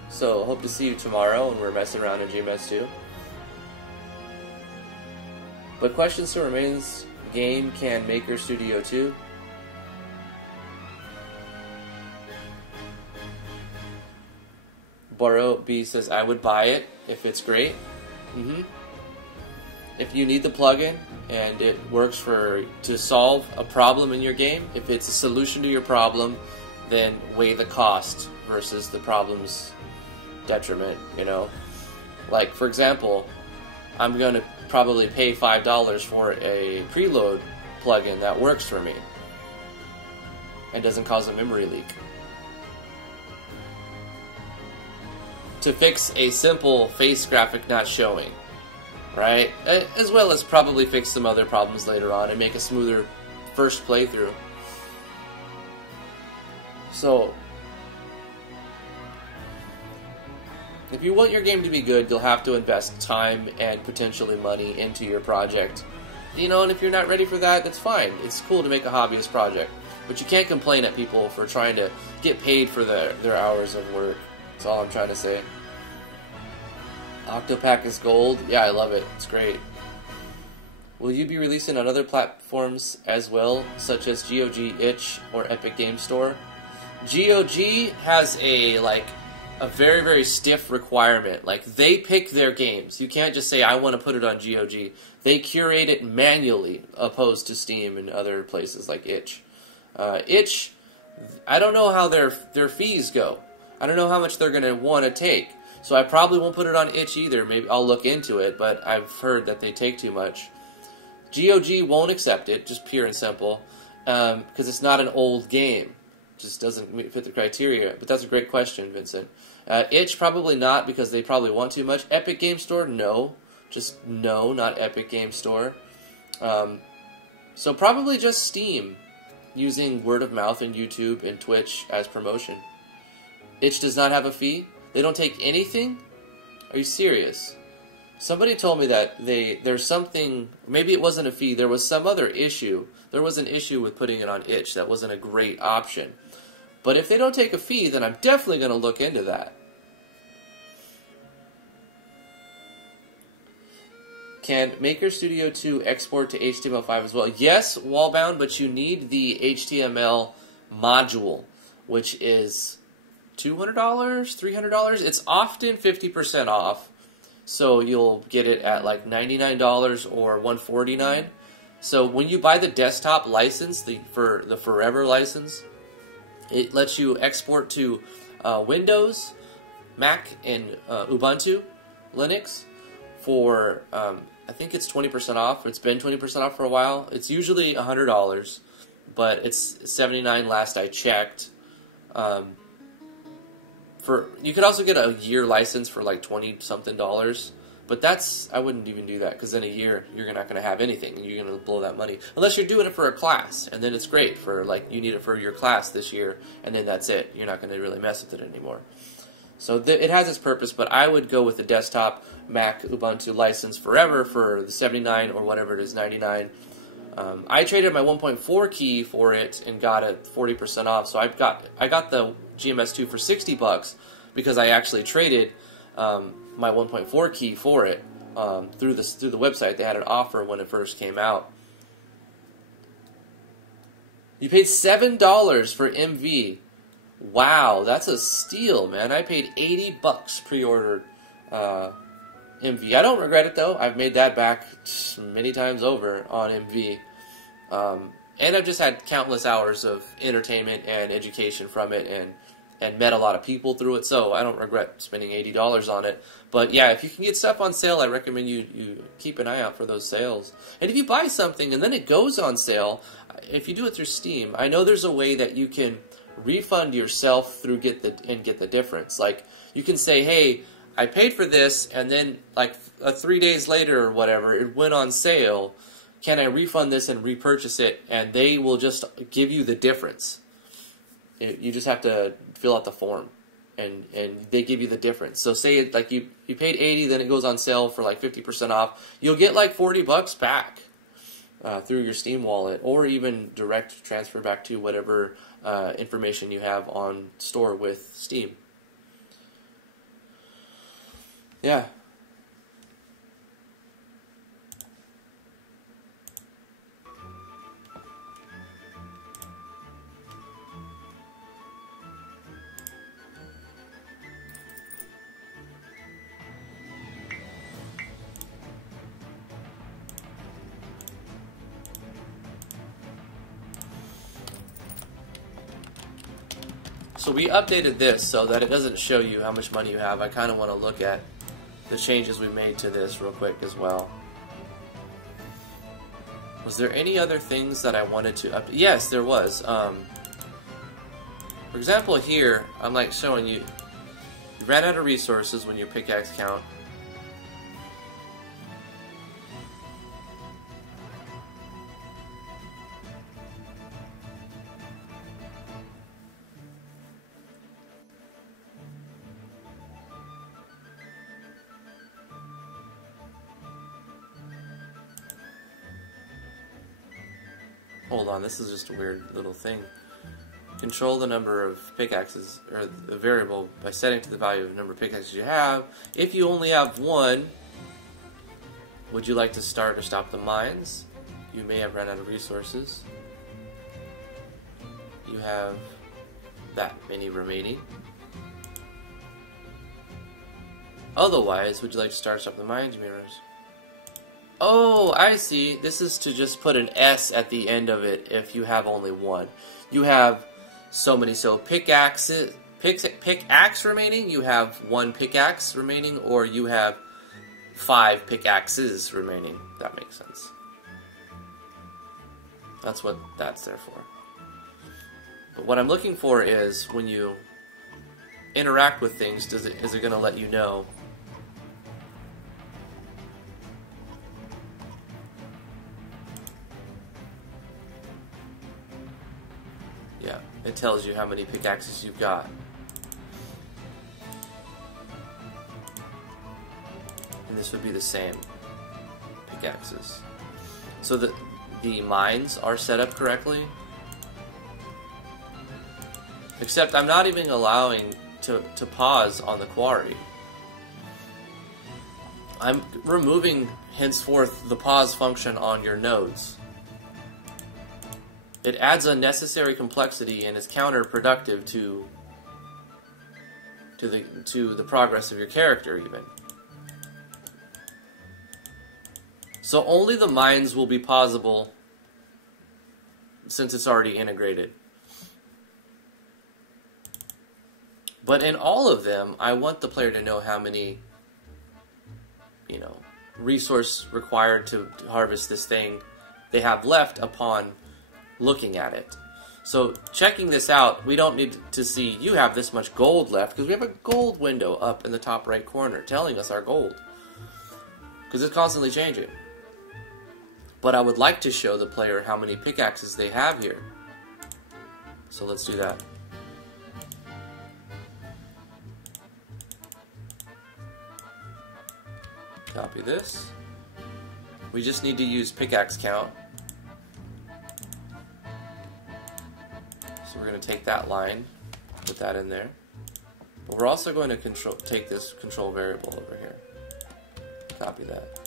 So, hope to see you tomorrow when we're messing around in GMS2. But question still remains, game can Maker Studio 2? Borrow B says, I would buy it if it's great. If you need the plugin and it works to solve a problem in your game, if it's a solution to your problem, then weigh the cost versus the problem's detriment, you know? Like, for example, I'm going to probably pay $5 for a preload plugin that works for me and doesn't cause a memory leak. To fix a simple face graphic not showing, right? As well as probably fix some other problems later on and make a smoother first playthrough. So, if you want your game to be good, you'll have to invest time and potentially money into your project. You know, and if you're not ready for that, that's fine. It's cool to make a hobbyist project. But you can't complain at people for trying to get paid for their hours of work. That's all I'm trying to say. Octopack is gold. Yeah, I love it. It's great. Will you be releasing on other platforms as well, such as GOG, Itch, or Epic Game Store? GOG has a very, very stiff requirement. Like, they pick their games. You can't just say, I want to put it on GOG. They curate it manually, opposed to Steam and other places like Itch. Itch, I don't know how their fees go. I don't know how much they're going to want to take. So I probably won't put it on Itch either. Maybe I'll look into it, but I've heard that they take too much. GOG won't accept it, just pure and simple, because it's not an old game. It just doesn't fit the criteria. But that's a great question, Vincent. Itch, probably not, because they probably want too much. Epic Game Store, no. Just no, not Epic Game Store. So probably just Steam, using word of mouth and YouTube and Twitch as promotion. Itch does not have a fee? They don't take anything? Are you serious? Somebody told me that there's something, maybe it wasn't a fee, there was some other issue. There was an issue with putting it on Itch that wasn't a great option. But if they don't take a fee, then I'm definitely going to look into that. Can Maker Studio 2 export to HTML5 as well? Yes, Wallbound, but you need the HTML module, which is $200, $300. It's often 50% off. So you'll get it at like $99 or $149. So when you buy the desktop license, for the Forever license, it lets you export to Windows, Mac, and Ubuntu, Linux for, I think it's 20% off. It's been 20% off for a while. It's usually $100, but it's $79 last I checked. You could also get a year license for like $20-something, but I wouldn't even do that, because in a year you're not going to have anything and you're going to blow that money unless you're doing it for a class, and then it's great for like you need it for your class this year, and then that's it. You're not going to really mess with it anymore. So it has its purpose, but I would go with the desktop Mac Ubuntu license forever for the $79 or whatever it is, $99. I traded my 1.4 key for it and got it 40% off. So I got the GMS2 for $60 because I actually traded my 1.4 key for it through the website. They had an offer when it first came out. You paid $7 for MV. Wow, that's a steal, man. I paid $80 pre-ordered MV. I don't regret it, though. I've made that back many times over on MV. And I've just had countless hours of entertainment and education from it, and met a lot of people through it, so I don't regret spending $80 on it. But yeah, if you can get stuff on sale, I recommend you keep an eye out for those sales. And if you buy something and then it goes on sale, if you do it through Steam, I know there's a way that you can refund yourself through get the difference. Like, you can say, hey, I paid for this, and then like 3 days later or whatever, it went on sale. Can I refund this and repurchase it? And they will just give you the difference. You just have to fill out the form, and they give you the difference. So say like you paid $80, then it goes on sale for like 50% off. You'll get like $40 back through your Steam wallet, or even direct transfer back to whatever information you have on store with Steam. Yeah. So we updated this so that it doesn't show you how much money you have. I kind of want to look at the changes we made to this real quick as well. Was there any other things that I wanted to update? Yes, there was. For example, here, I'm like showing you, you ran out of resources when your pickaxe count. Hold on, this is just a weird little thing. Control the number of pickaxes, or the variable, by setting to the value of the number of pickaxes you have. If you only have one, would you like to start or stop the mines? You may have run out of resources. You have that many remaining. Otherwise, would you like to start or stop the mines? You may run. Oh, I see. This is to just put an S at the end of it if you have only one. You have so many, so pickaxe remaining, you have one pickaxe remaining, or you have 5 pickaxes remaining. That makes sense. That's what that's there for. But what I'm looking for is when you interact with things, is it going to let you know? Yeah, it tells you how many pickaxes you've got. And this would be the same pickaxes. So the mines are set up correctly. Except I'm not even allowing to pause on the quarry. I'm removing henceforth the pause function on your nodes. It adds unnecessary complexity and is counterproductive to the progress of your character even. So only the mines will be pausable since it's already integrated. But in all of them, I want the player to know how many, resource required to harvest this thing they have left upon looking at it. So checking this out, we don't need to see you have this much gold left, because we have a gold window up in the top right corner telling us our gold, because it's constantly changing. But I would like to show the player how many pickaxes they have here. So let's do that. Copy this. We just need to use pickaxe count. So we're going to take that line, put that in there. But we're also going to take this control variable over here. Copy that.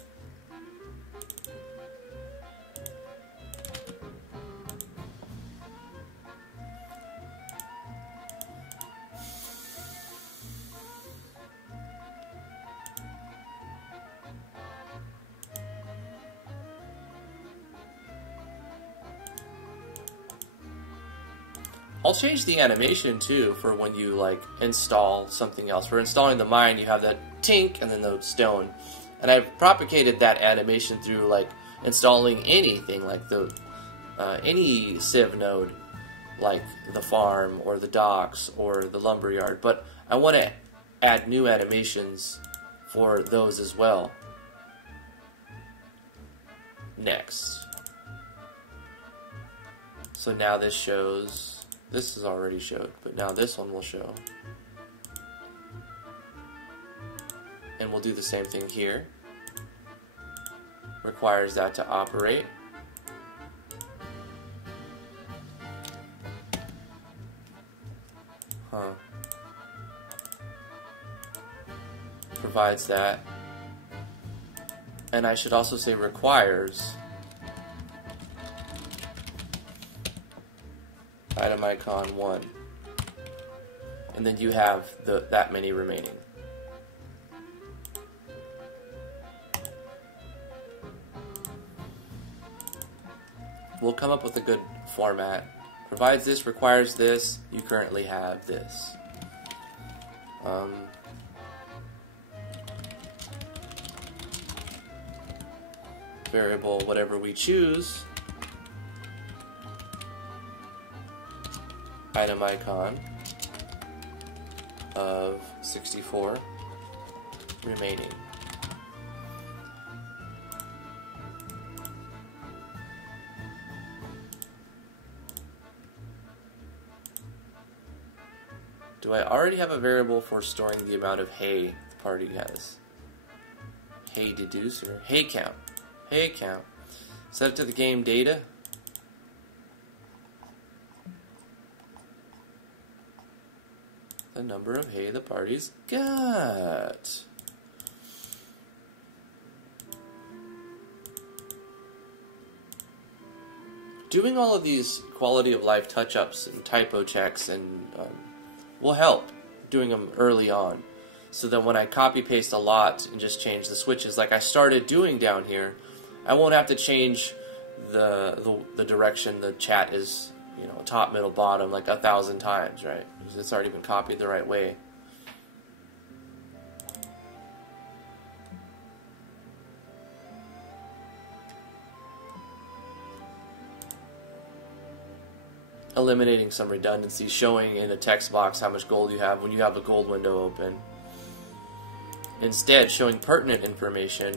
I'll change the animation too for when you install something else. For installing the mine, you have that tink and then the stone. And I've propagated that animation through installing anything like any Civ node, like the farm or the docks or the lumberyard. But I want to add new animations for those as well. Next. So now this shows. This is already showed, but now this one will show. And we'll do the same thing here. Requires that to operate. Provides that. And I should also say requires. Item icon 1. And then you have that many remaining. We'll come up with a good format Provides this, requires this, you currently have this. Variable, whatever we choose, item icon of 64 remaining. Do I already have a variable for storing the amount of hay the party has? Hay deducer, hay count. Hay count. Set it to the game data. The number of hay the party's got. Doing all of these quality of life touch-ups and typo checks and will help doing them early on, so that when I copy paste a lot and just change the switches like I started doing down here, I won't have to change the direction the chat is, you know, top, middle, bottom like 1,000 times, right? Because it's already been copied the right way. Eliminating some redundancy, showing in a text box how much gold you have when you have a gold window open. Instead, showing pertinent information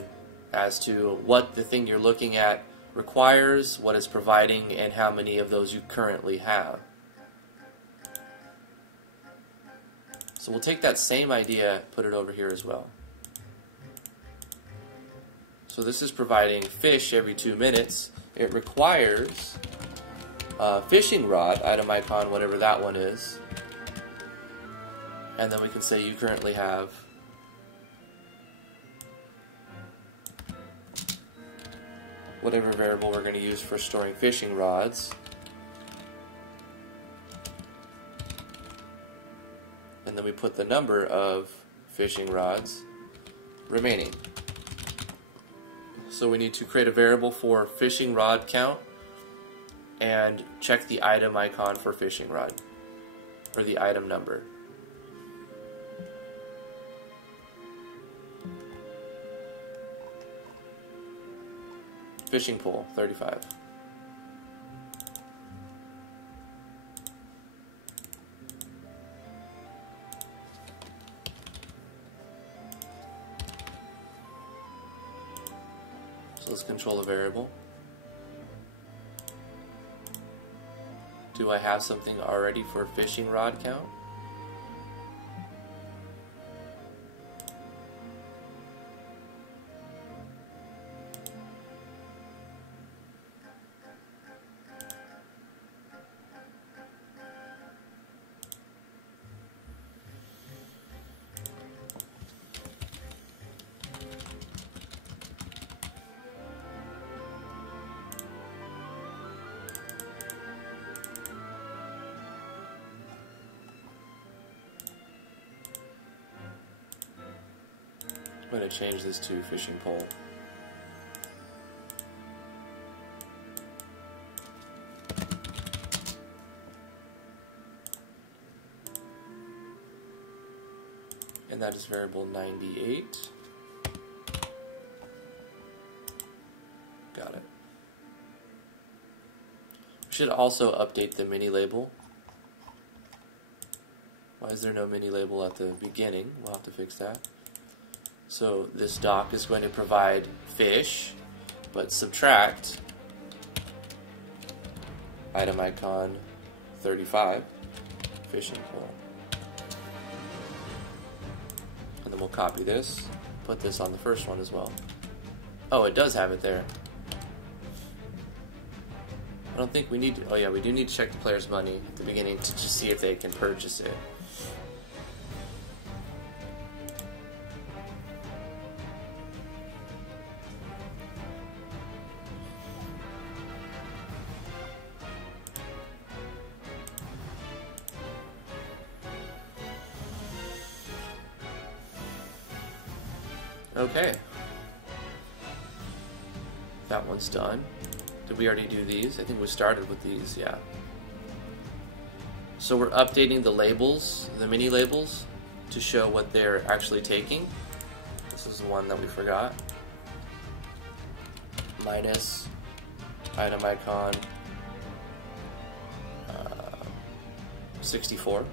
as to what the thing you're looking at requires, what it's providing, and how many of those you currently have. So we'll take that same idea, put it over here as well. So this is providing fish every 2 minutes. It requires fishing rod, item icon, whatever that one is. And then we can say you currently have whatever variable we're going to use for storing fishing rods. And then we put the number of fishing rods remaining. So we need to create a variable for fishing rod count and check the item icon for fishing rod, or the item number. Fishing pole, 35. So let's control a variable. Do I have something already for fishing rod count? I'm going to change this to fishing pole. And that is variable 98. Got it. We should also update the mini label. Why is there no mini label at the beginning? We'll have to fix that. So this doc is going to provide fish, but subtract item icon 35, fishing pole. And then we'll copy this, put this on the first one as well. Oh, it does have it there. I don't think we need to, oh yeah, we do need to check the player's money at the beginning to just see if they can purchase it. Okay, that one's done. Did we already do these? I think we started with these, yeah. So we're updating the labels, the mini labels, to show what they're actually taking. This is the one that we forgot. Minus, item icon, 64.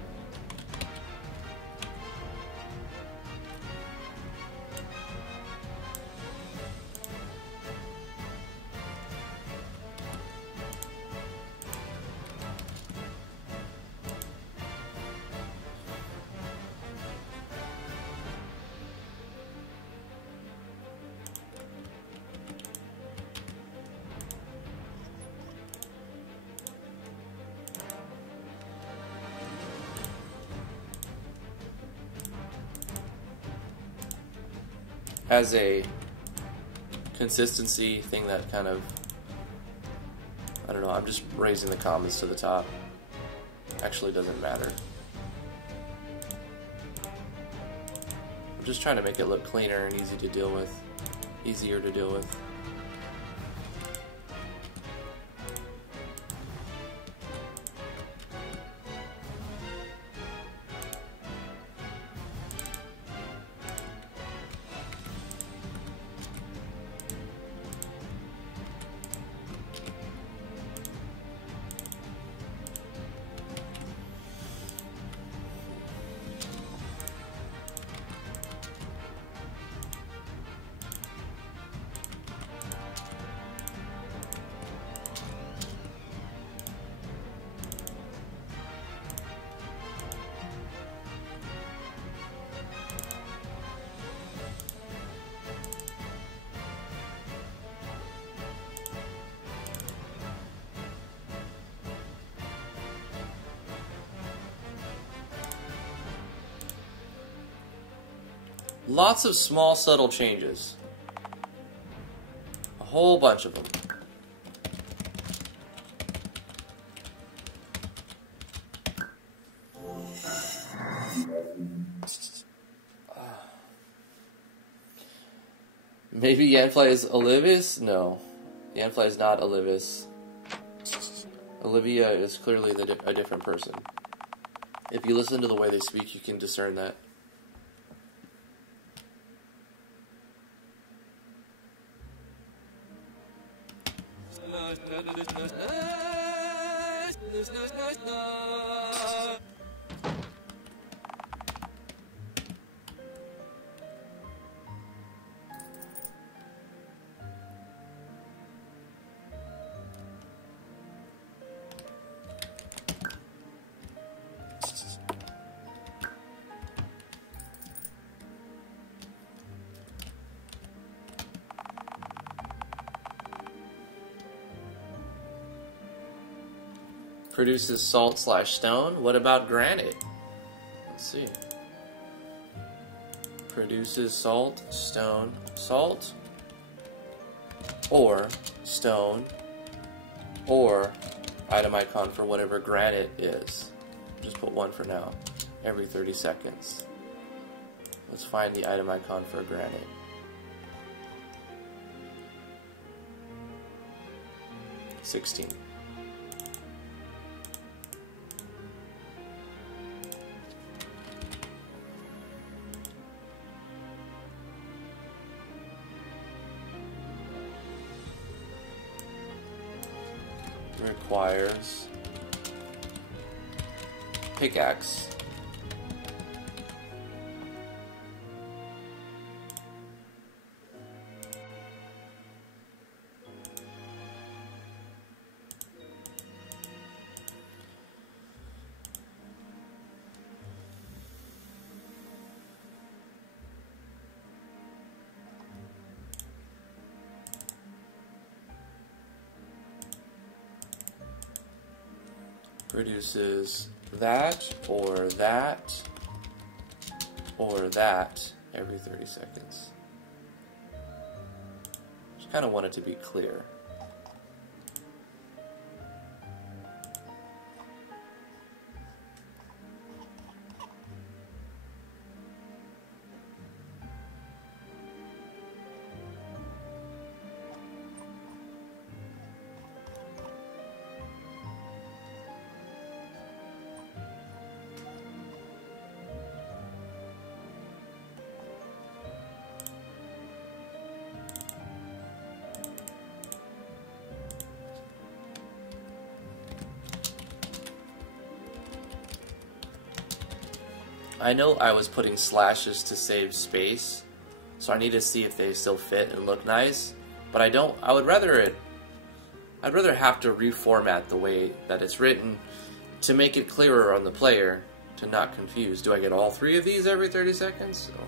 As a consistency thing that kind of, I don't know, I'm just raising the comments to the top. Actually doesn't matter. I'm just trying to make it look cleaner and easy to deal with, easier to deal with. Lots of small, subtle changes. A whole bunch of them. Maybe Yanfly is Olivis? No. Yanfly is not Olivis. Olivia is clearly a different person. If you listen to the way they speak, you can discern that. Produces salt/stone. What about granite? Let's see. Produces salt, stone, salt, or stone, or item icon for whatever granite is. Just put one for now. Every 30 seconds. Let's find the item icon for granite. $16. Requires pickaxe. Produces that, or that, or that every 30 seconds. Just kind of want it to be clear. I know I was putting slashes to save space, so I need to see if they still fit and look nice. But I don't. I'd rather have to reformat the way that it's written to make it clearer on the player to not confuse. Do I get all 3 of these every 30 seconds? Or,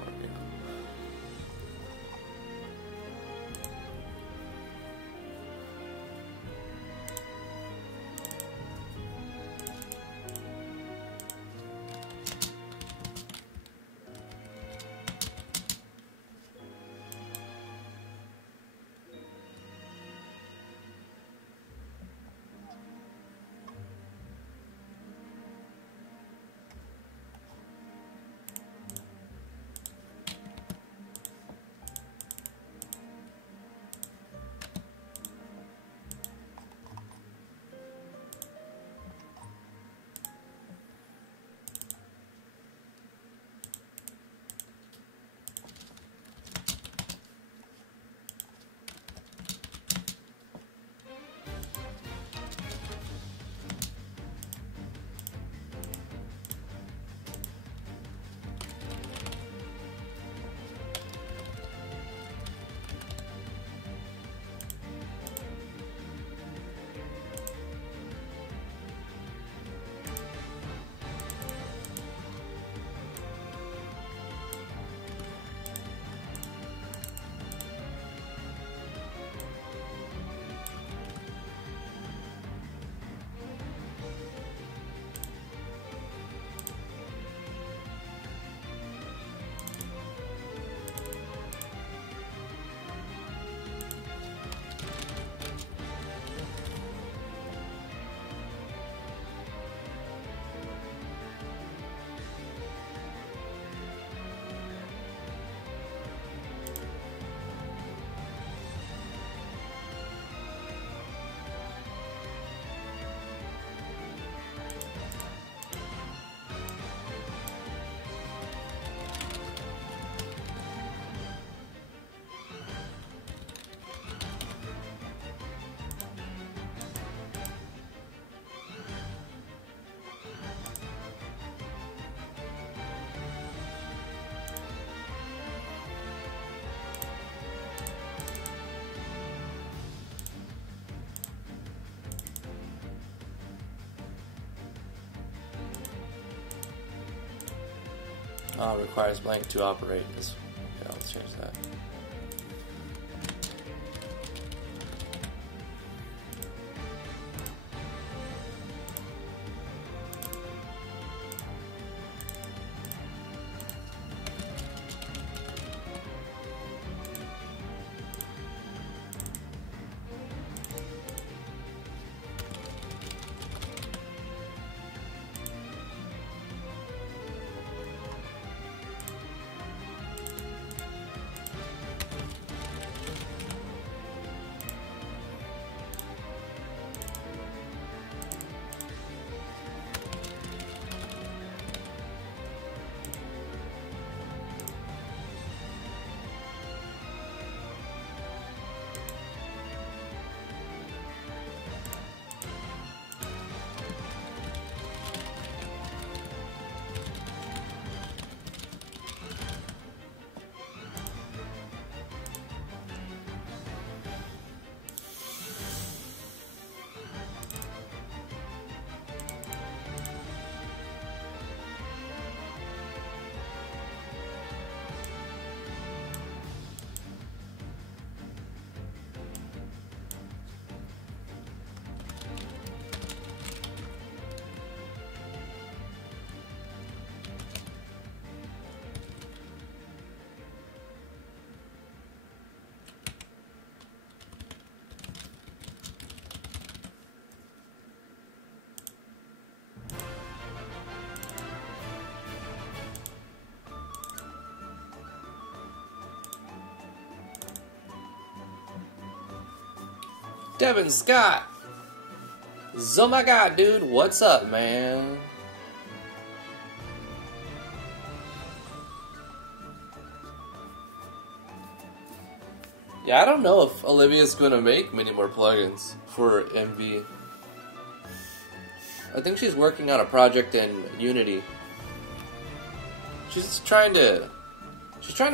requires blank to operate. Yeah, let's change that. Devin Scott. Oh my god, dude. What's up, man? Yeah, I don't know if Olivia's gonna make many more plugins for MV. I think she's working on a project in Unity. she's trying to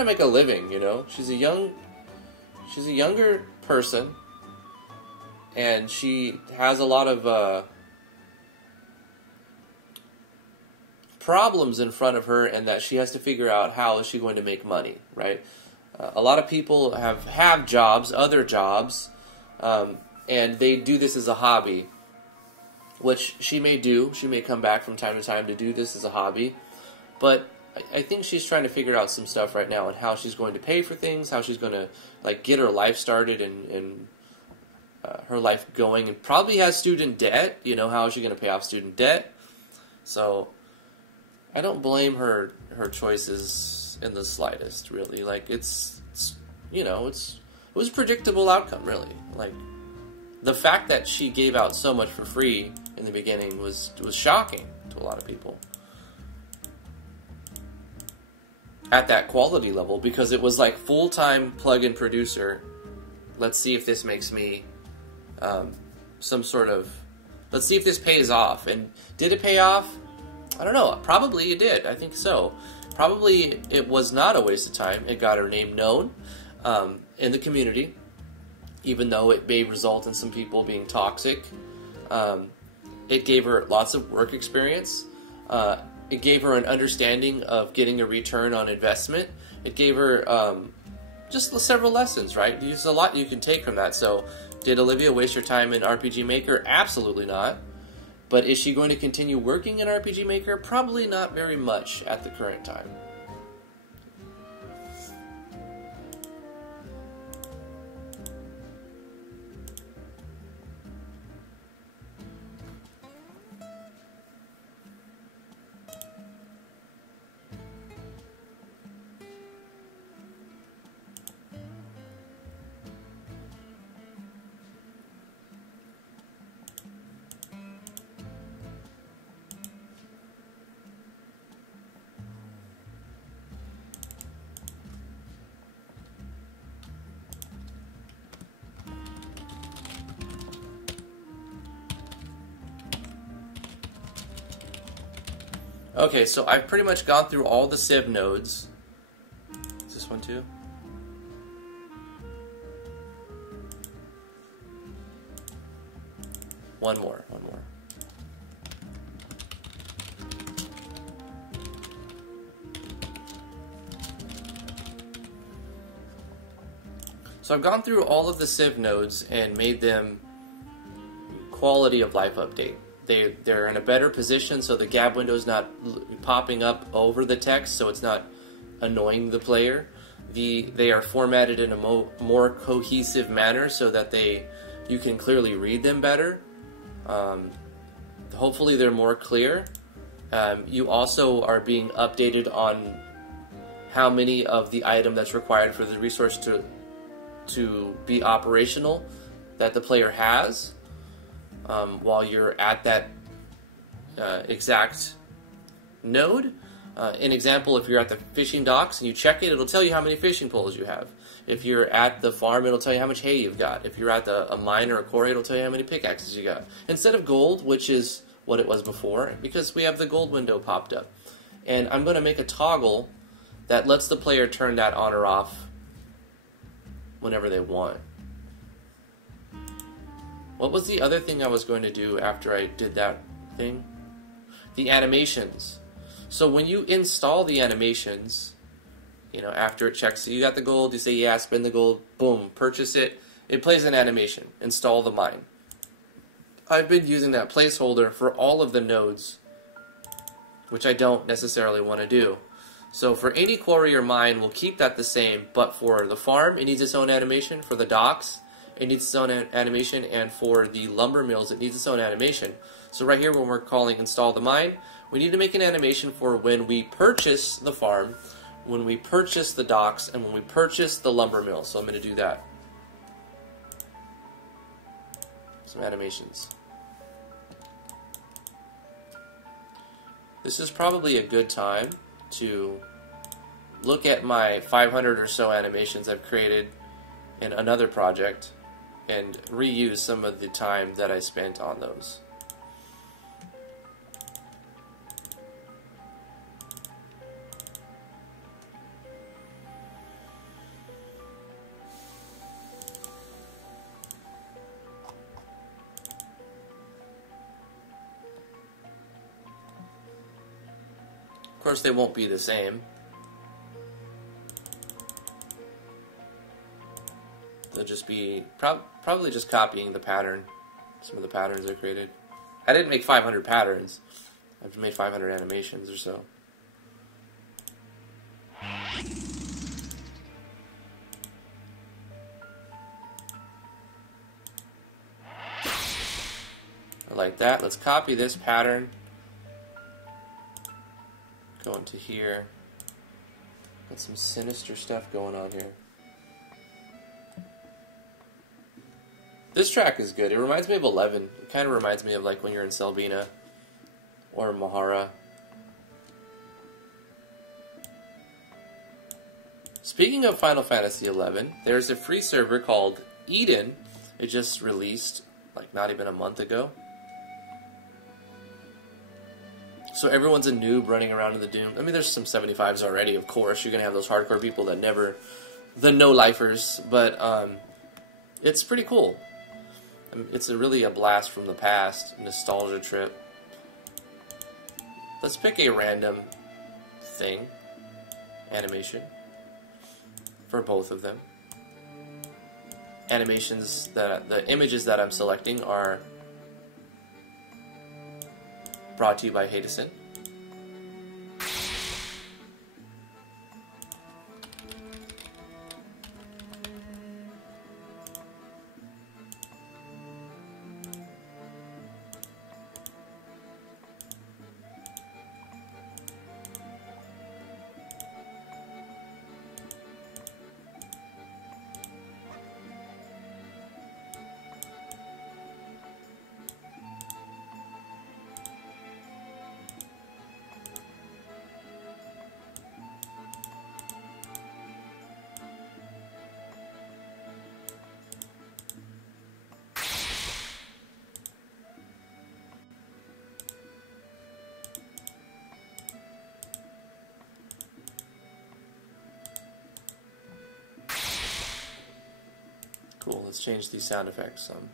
make a living, you know. She's a younger person, and she has a lot of problems in front of her, and that she has to figure out how is she going to make money, right? A lot of people have jobs, other jobs, and they do this as a hobby, which she may do. She may come back from time to time to do this as a hobby, but I think she's trying to figure out some stuff right now on how she's going to pay for things, how she's going to like get her life started and her life going, and probably has student debt. You know, how is she going to pay off student debt? So I don't blame her choices in the slightest, really. Like, it's you know, it was a predictable outcome, really. Like, the fact that she gave out so much for free in the beginning was shocking to a lot of people at that quality level, because it was like full-time plug-in producer. Let's see if this makes me some sort of, let's see if this pays off. And did it pay off? I don't know. Probably it did. I think so. Probably it was not a waste of time. It got her name known in the community, even though it may result in some people being toxic. It gave her lots of work experience. It gave her an understanding of getting a return on investment. It gave her just several lessons, right? There's a lot you can take from that. So, did Olivia waste her time in RPG Maker? Absolutely not. But is she going to continue working in RPG Maker? Probably not very much at the current time. Okay, so I've pretty much gone through all the Civ nodes. Is this one too? One more. So I've gone through all of the Civ nodes and made them quality of life update. They're in a better position, so the gap window is not popping up over the text, so it's not annoying the player. They are formatted in a more cohesive manner, so that you can clearly read them better. Hopefully they're more clear. You also are being updated on how many of the item that's required for the resource to be operational that the player has. While you're at that exact node. An example, if you're at the fishing docks and you check it, it'll tell you how many fishing poles you have. If you're at the farm, it'll tell you how much hay you've got. If you're at a mine or a quarry, it'll tell you how many pickaxes you got. Instead of gold, which is what it was before, because we have the gold window popped up. And I'm going to make a toggle that lets the player turn that on or off whenever they want. What was the other thing I was going to do after I did that thing? The animations. So when you install the animations, you know, after it checks, you got the gold, you say, yeah, spend the gold, boom, purchase it. It plays an animation, install the mine. I've been using that placeholder for all of the nodes, which I don't necessarily want to do. So for any quarry or mine, we'll keep that the same, but for the farm, it needs its own animation. For the docks, it needs its own animation, and for the lumber mills, it needs its own animation. So right here, when we're calling install the mine, we need to make an animation for when we purchase the farm, when we purchase the docks, and when we purchase the lumber mill. So I'm going to do that. Some animations. This is probably a good time to look at my 500 or so animations I've created in another project and reuse some of the time that I spent on those. course, they won't be the same. They'll just be probably just copying the pattern, some of the patterns I created. I didn't make 500 patterns. I've made 500 animations or so. I like that. Let's copy this pattern. Go into here. Got some sinister stuff going on here. This track is good. It reminds me of 11. It kind of reminds me of like when you're in Selbina or Mahara. Speaking of Final Fantasy XI, there's a free server called Eden. It just released like not even a month ago. So everyone's a noob running around in the Doom. I mean, there's some 75s already, of course. You're going to have those hardcore people that never... the no-lifers. But it's pretty cool. I mean, it's really a blast from the past. Nostalgia trip. Let's pick a random thing. Animation. For both of them. Animations that... the images that I'm selecting are... brought to you by Hatepool. Cool, let's change these sound effects some.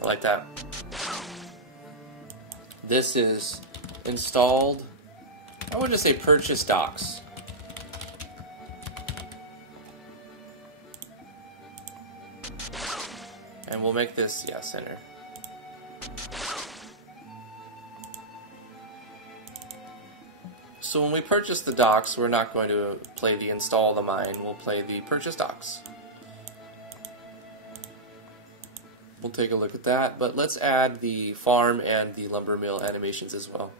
I like that. This is installed, I would just say purchase docs. And we'll make this, yeah, center. So when we purchase the docs, we're not going to play the install the mine, we'll play the purchase docs. We'll take a look at that, but let's add the farm and the lumber mill animations as well.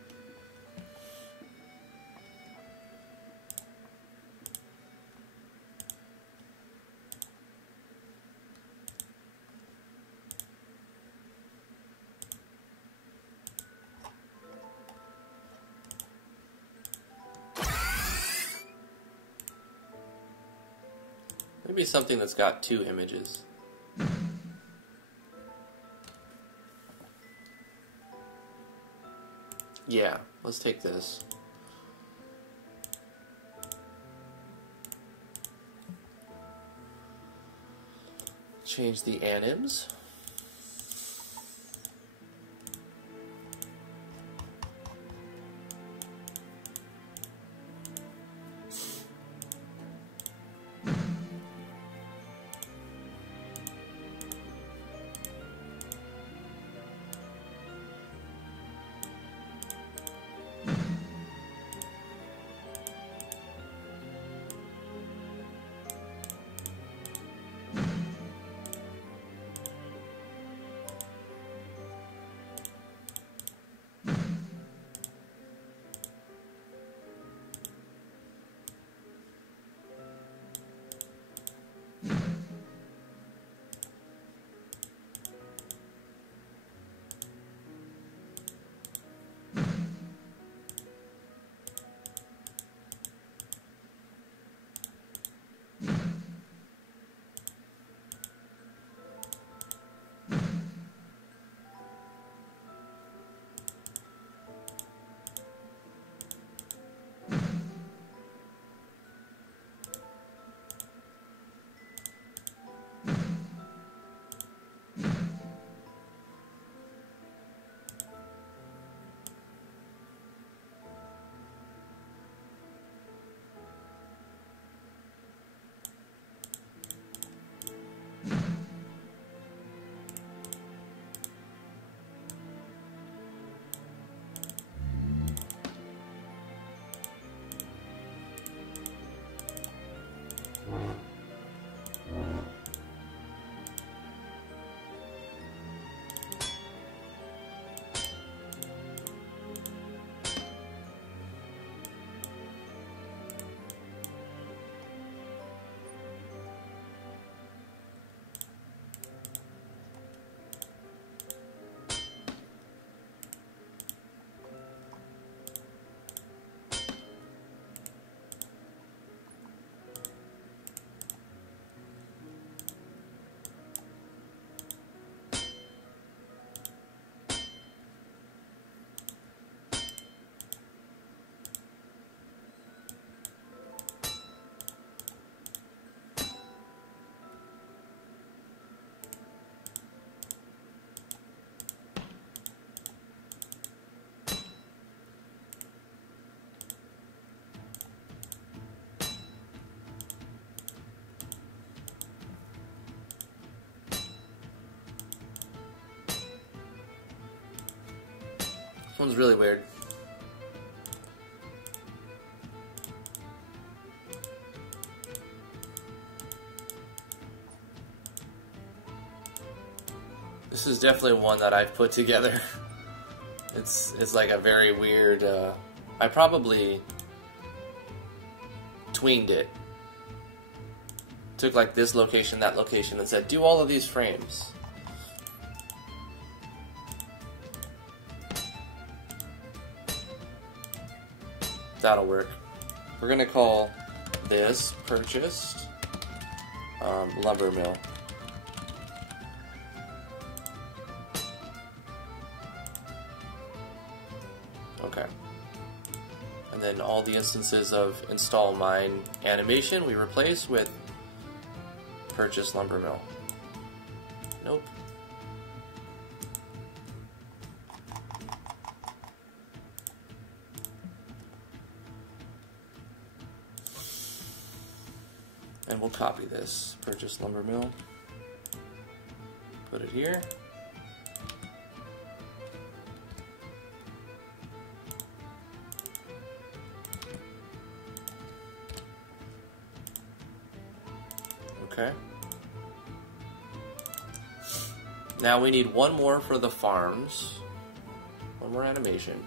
Maybe something that's got 2 images. Yeah, let's take this. Change the anims. One's really weird. This is definitely one that I've put together. It's like a very weird, I probably tweened it. Took like this location, that location, and said, do all of these frames. That'll work. We're gonna call this purchased lumber mill. Okay. And then all the instances of install mine animation we replace with purchase lumber mill. Nope. And we'll copy this. Purchase lumber mill. Put it here. Okay. Now we need one more for the farms. One more animation.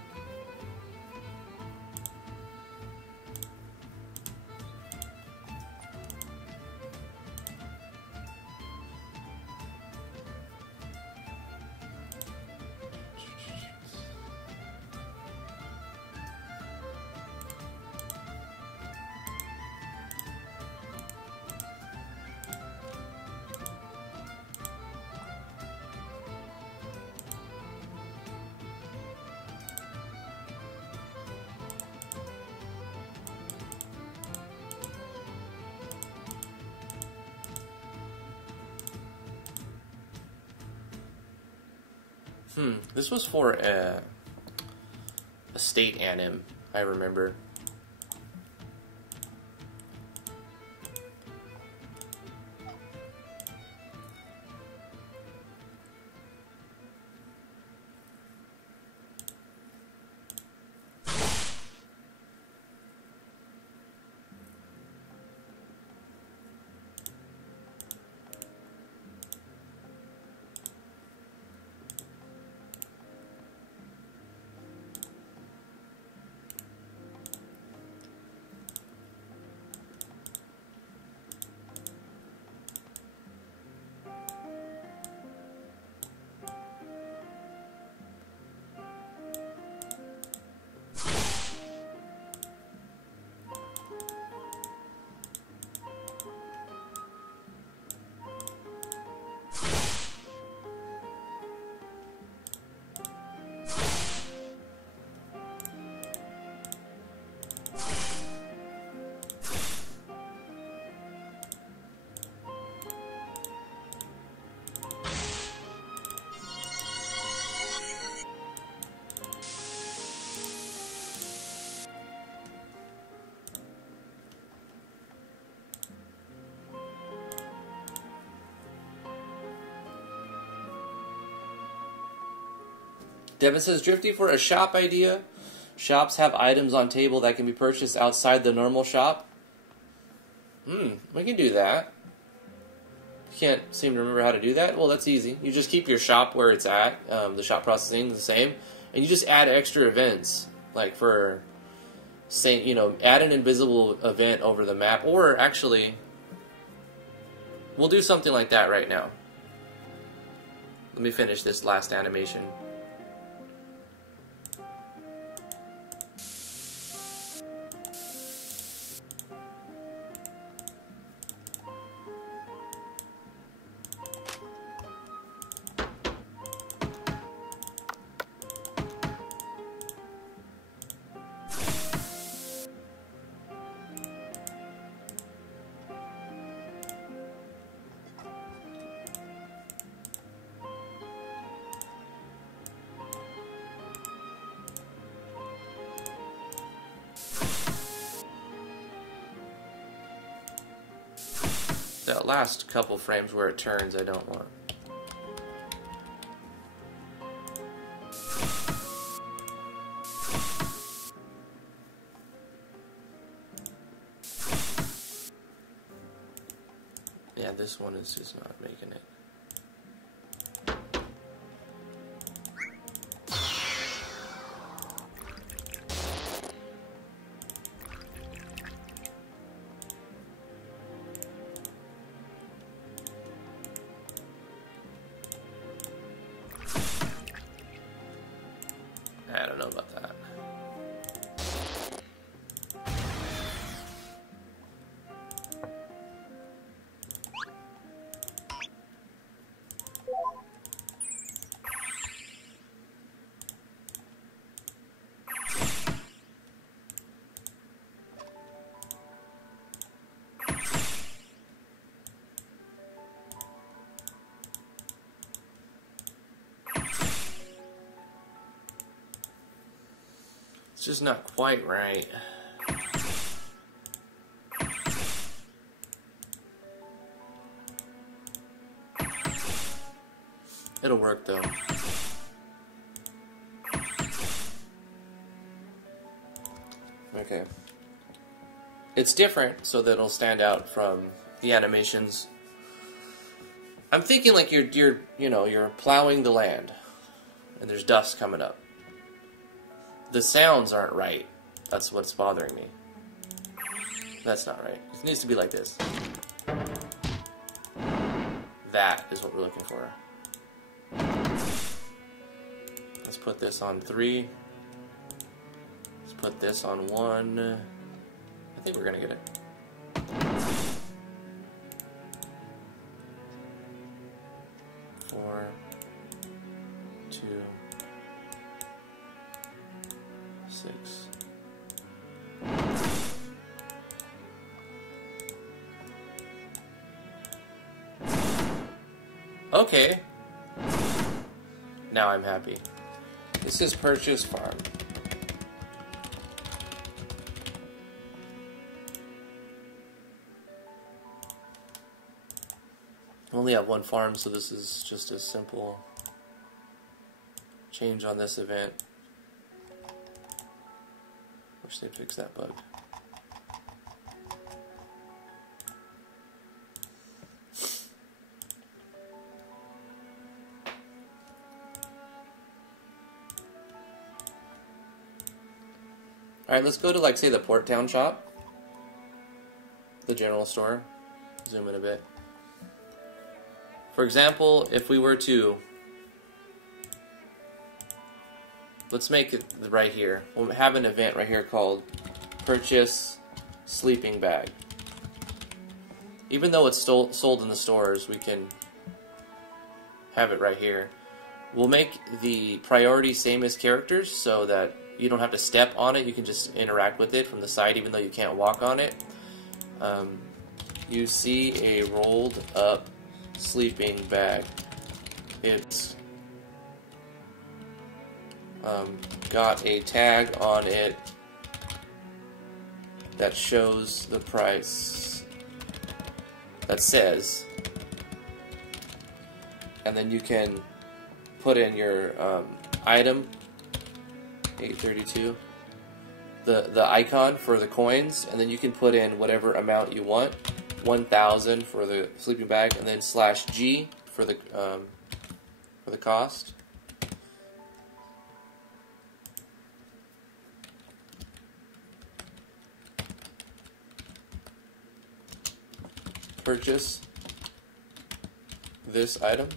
This was for a state anim, I remember. Devin says, Drifty, for a shop idea, shops have items on table that can be purchased outside the normal shop. We can do that. Can't seem to remember how to do that. Well, that's easy. You just keep your shop where it's at. The shop processing is the same. And you just add extra events. Like for, say, add an invisible event over the map. Or actually, we'll do something like that right now. Let me finish this last animation. That last couple frames where it turns, I don't want. Yeah, this one is just not making it. I don't know about that. It's just not quite right. It'll work though. Okay. It's different so that it'll stand out from the animations. I'm thinking like you're plowing the land and there's dust coming up. The sounds aren't right. That's what's bothering me. That's not right. It needs to be like this. That is what we're looking for. Let's put this on 3. Let's put this on 1. I think we're gonna get it. Four, 2, 6. Okay. Now I'm happy. This is Purchase Farm. I only have one farm, so this is just a simple change on this event. Wish they'd fix that bug. Alright, let's go to, like, say, the Port Town shop. The general store. Zoom in a bit. For example, if we were to... Let's make it right here. We'll have an event right here called Purchase Sleeping Bag. Even though it's sold in the stores, we can have it right here. We'll make the priority same as characters so that you don't have to step on it. You can just interact with it from the side even though you can't walk on it. You see a rolled up sleeping bag. It's got a tag on it that shows the price that says, and then you can put in your item 832, the icon for the coins, and then you can put in whatever amount you want, 1,000 for the sleeping bag, and then /G for the cost. Purchase this item.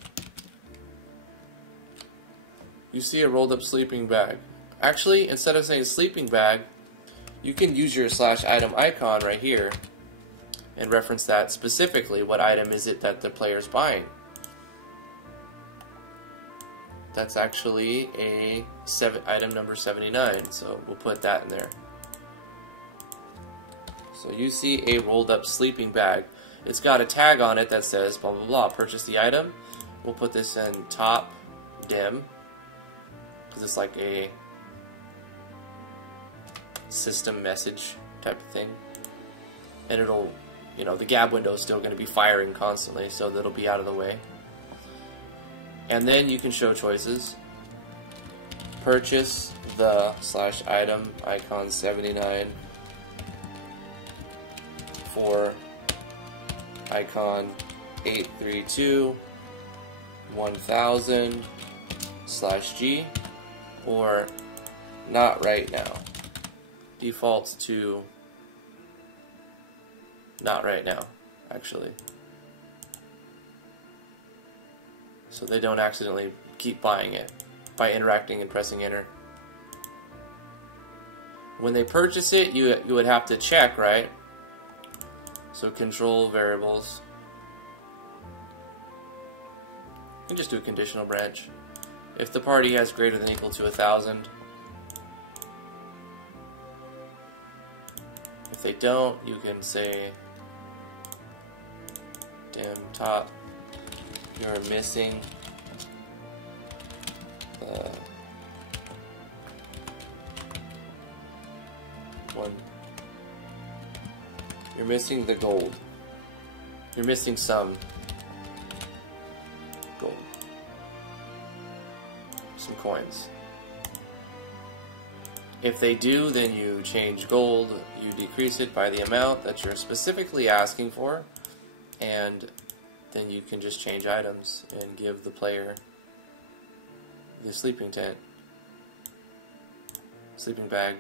You see a rolled up sleeping bag. Actually, instead of saying sleeping bag, you can use your /item icon right here and reference that specifically. What item is it that the player's buying? That's actually a item number 79, so we'll put that in there. So you see a rolled up sleeping bag. It's got a tag on it that says blah blah blah, purchase the item. We'll put this in top dim, because it's like a system message type of thing. And it'll, you know, the gab window is still going to be firing constantly, so that'll be out of the way. And then you can show choices. Purchase the /item icon 79 for icon 832 1000/G, or not right now. Defaults to not right now, actually. So they don't accidentally keep buying it by interacting and pressing enter. When they purchase it, you would have to check, right? So control variables. You can just do a conditional branch. If the party has greater than or equal to 1,000. If they don't, you can say dim top, you're missing the one. You're missing the gold. You're missing some gold. Some coins. If they do, then you change gold, you decrease it by the amount that you're specifically asking for, and then you can just change items and give the player the sleeping tent, sleeping bag.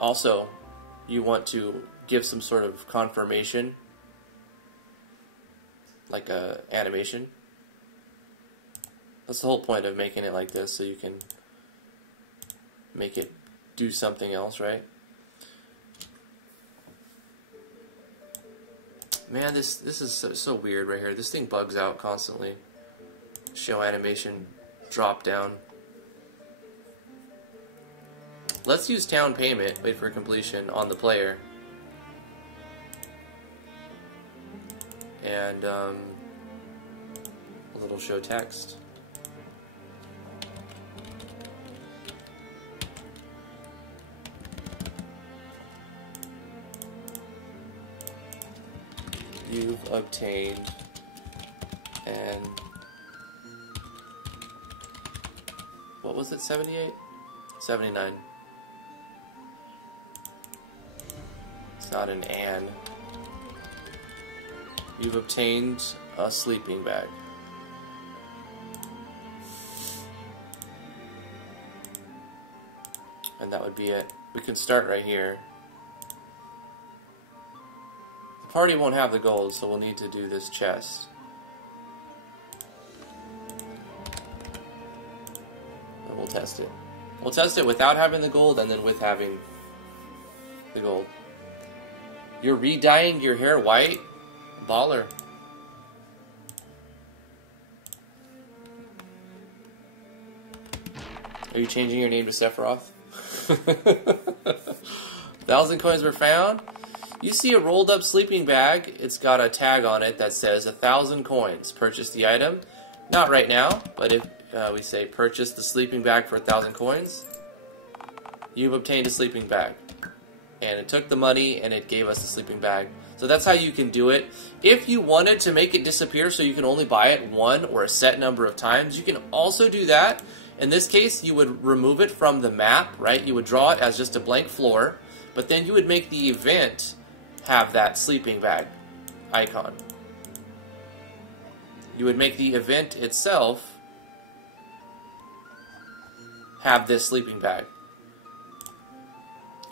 Also, you want to give some sort of confirmation, like a animation. That's the whole point of making it like this, so you can make it do something else, right? Man, this is so weird right here. This thing bugs out constantly. Show animation, drop down. Let's use town payment, wait for completion on the player. And a little show text. You've obtained and what was it, 78? 79. It's not an and. You've obtained a sleeping bag. And that would be it. We can start right here. The party won't have the gold, so we'll need to do this chest. And we'll test it. We'll test it without having the gold and then with having the gold. You're re-dyeing your hair white? Baller. Are you changing your name to Sephiroth? 1,000 coins were found. You see a rolled up sleeping bag. It's got a tag on it that says 1,000 coins. Purchase the item. Not right now, but if we say purchase the sleeping bag for 1,000 coins, you've obtained a sleeping bag. And it took the money and it gave us the sleeping bag. So that's how you can do it. If you wanted to make it disappear so you can only buy it one or a set number of times, you can also do that. In this case, you would remove it from the map, right? You would draw it as just a blank floor, but then you would make the event have that sleeping bag icon. You would make the event itself have this sleeping bag.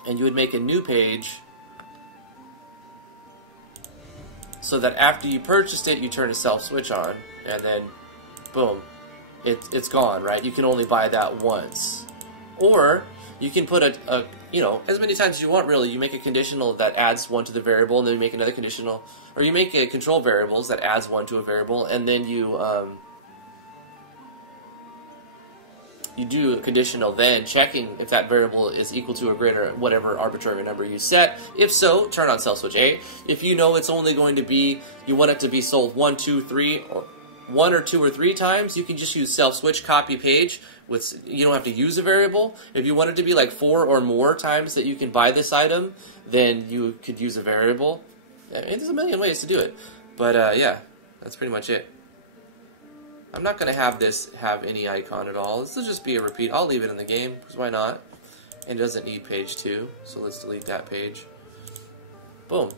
And you would make a new page so that after you purchased it, you turn a self switch on, and then boom, it's gone, right? You can only buy that once. Or you can put a you know, as many times as you want, really. You make a conditional that adds one to the variable, and then you make another conditional, or you make a control variables that adds one to a variable, and then you do a conditional then checking if that variable is equal to or greater whatever arbitrary number you set. If so, turn on self switch A. If you know it's only going to be, you want it to be sold 1, 2, 3, or 1 or 2 or 3 times, you can just use self switch copy page. You don't have to use a variable. If you want it to be like 4 or more times that you can buy this item, then you could use a variable. I mean, there's a million ways to do it. But yeah, that's pretty much it. I'm not going to have this have any icon at all. This will just be a repeat. I'll leave it in the game, because why not? And it doesn't need page 2, so let's delete that page. Boom.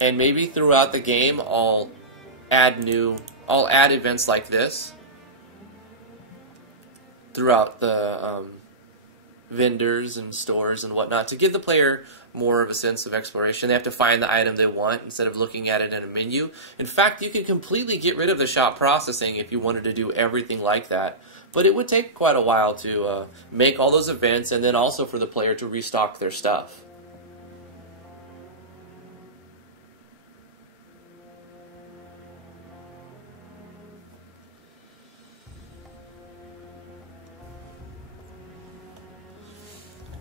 And maybe throughout the game I'll add events like this throughout the vendors and stores and whatnot to give the player more of a sense of exploration. They have to find the item they want instead of looking at it in a menu. In fact, you can completely get rid of the shop processing if you wanted to do everything like that. But it would take quite a while to make all those events and then also for the player to restock their stuff.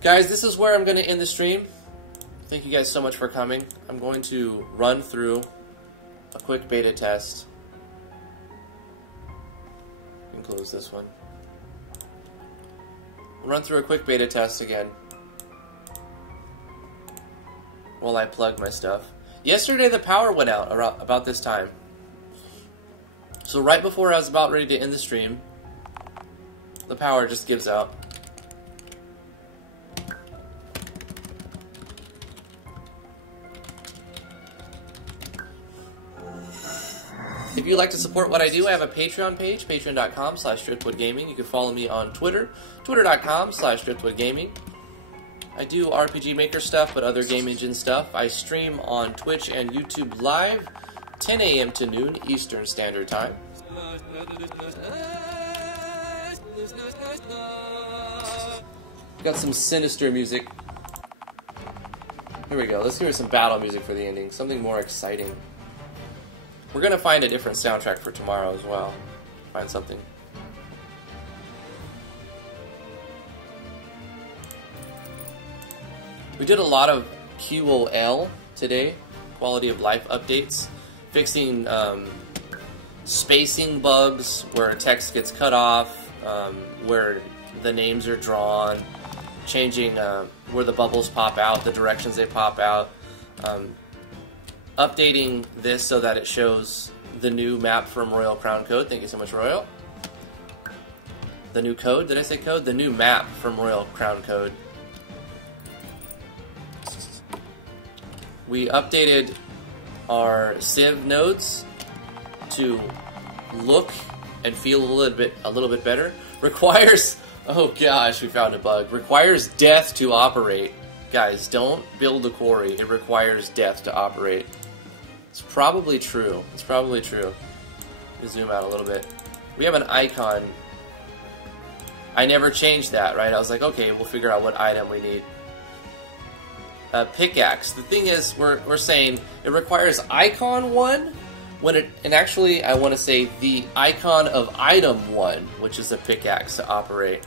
Guys, this is where I'm going to end the stream. Thank you guys so much for coming. I'm going to run through a quick beta test. You can close this one. Run through a quick beta test again while I plug my stuff. Yesterday the power went out around about this time. So right before I was about ready to end the stream, the power just gives out. If you'd like to support what I do, I have a Patreon page, patreon.com/driftwoodgaming. You can follow me on Twitter, twitter.com/driftwoodgaming. I do RPG Maker stuff, but other game engine stuff. I stream on Twitch and YouTube live, 10 a.m. to noon Eastern Standard Time. Got some sinister music. Here we go. Let's hear some battle music for the ending. Something more exciting. We're going to find a different soundtrack for tomorrow as well. Find something. We did a lot of QOL today, quality of life updates, fixing spacing bugs where text gets cut off, where the names are drawn, changing where the bubbles pop out, the directions they pop out, updating this so that it shows the new map from Royal Crown Code. Thank you so much, Royal. The new code, did I say code? The new map from Royal Crown Code. We updated our Civ nodes to look and feel a little bit better. Requires, oh gosh, we found a bug. Requires death to operate. Guys, don't build a quarry. It requires death to operate. It's probably true. It's probably true. Let me zoom out a little bit. We have an icon. I never changed that, right? I was like, okay, we'll figure out what item we need. A pickaxe. The thing is, we're saying it requires icon 1, when it, and actually I want to say the icon of item 1, which is a pickaxe to operate.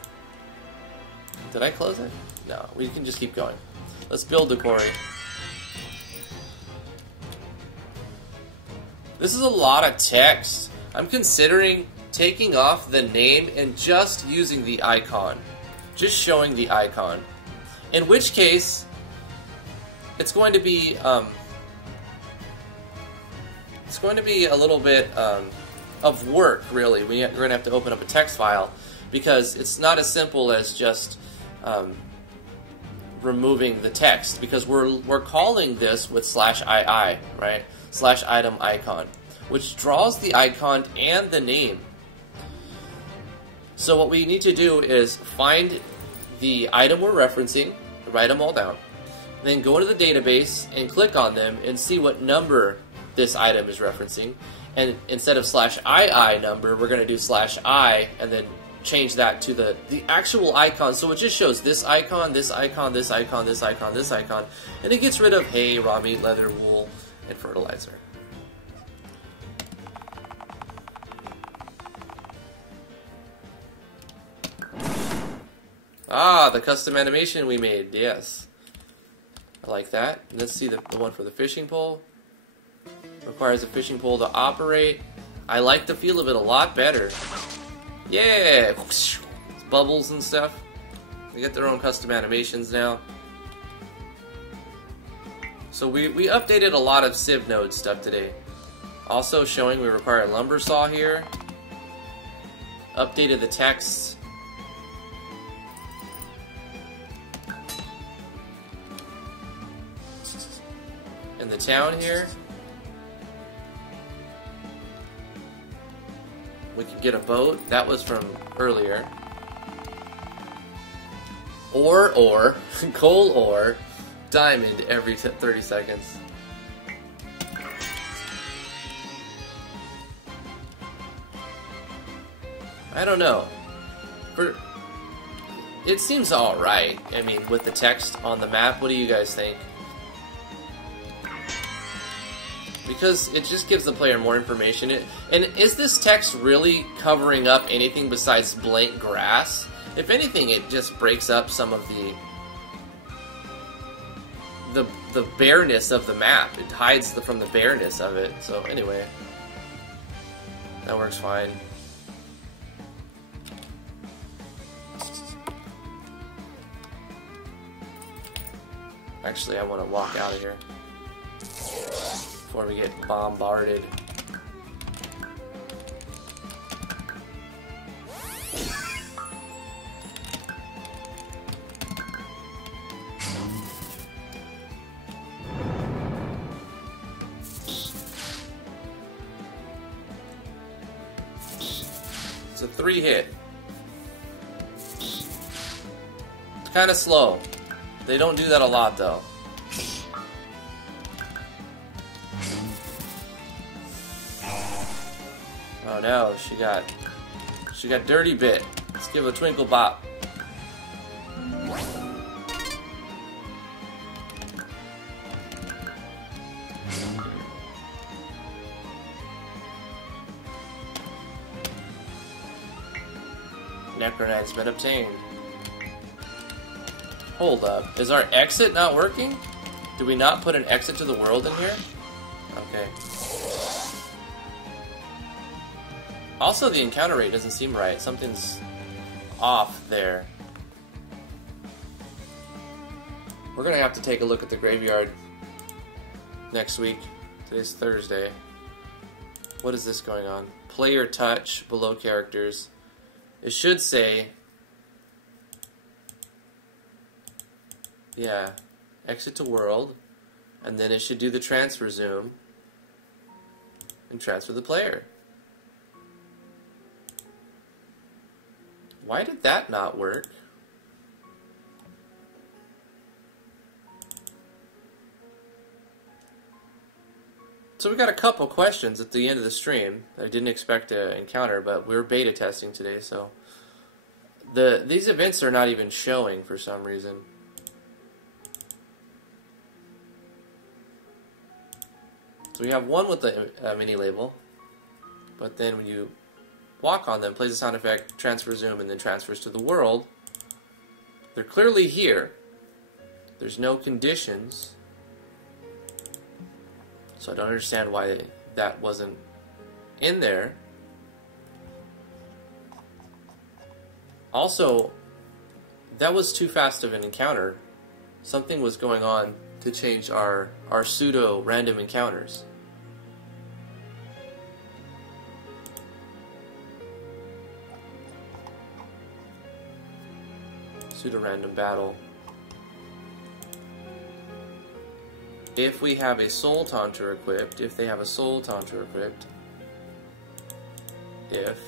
Did I close it? No, we can just keep going. Let's build the quarry. This is a lot of text. I'm considering taking off the name and just using the icon. Just showing the icon. In which case, it's going to be a little bit of work, really. We're going to have to open up a text file because it's not as simple as just removing the text, because we're calling this with /ii, right? /item icon, which draws the icon and the name. So what we need to do is find the item we're referencing, write them all down, then go into the database and click on them and see what number this item is referencing. And instead of /ii number, we're going to do /i and then change that to the actual icon. So it just shows this icon, this icon, this icon, this icon, this icon, and it gets rid of hay, raw meat, leather, wool, and fertilizer. Ah, the custom animation we made, yes. I like that. Let's see the one for the fishing pole. Requires a fishing pole to operate. I like the feel of it a lot better. Yeah! Bubbles and stuff. They get their own custom animations now. So we updated a lot of Civ node stuff today. Also showing we require a lumber saw here. Updated the text. in the town here. We can get a boat. That was from earlier. Ore, coal ore, diamond every 30 seconds. I don't know. It seems alright. I mean, with the text on the map, what do you guys think? Because it just gives the player more information. And is this text really covering up anything besides blank grass? If anything, it just breaks up some of the bareness of the map. It hides from the bareness of it. So anyway, that works fine. Actually, I want to walk out of here before we get bombarded. It's a 3-hit. It's kind of slow. They don't do that a lot, though. Oh no, she got dirty bit. Let's give a twinkle bop. Necronite's been obtained. Hold up. Is our exit not working? Do we not put an exit to the world in here? Okay. Also, the encounter rate doesn't seem right. Something's off there. We're going to have to take a look at the graveyard next week. Today's Thursday. What is this going on? Player touch below characters. It should say... Yeah, exit to world, and then it should do the transfer zoom and transfer the player. Why did that not work? So we got a couple questions at the end of the stream that I didn't expect to encounter, but we're beta testing today, so these events are not even showing for some reason. So we have one with the mini label, but then when you walk on them, plays a sound effect, transfer zoom, and then transfers to the world. They're clearly here. There's no conditions. So I don't understand why that wasn't in there. Also, that was too fast of an encounter. Something was going on to change our pseudo random encounters. Pseudo random battle. If we have a soul taunter equipped, if they have a soul taunter equipped, if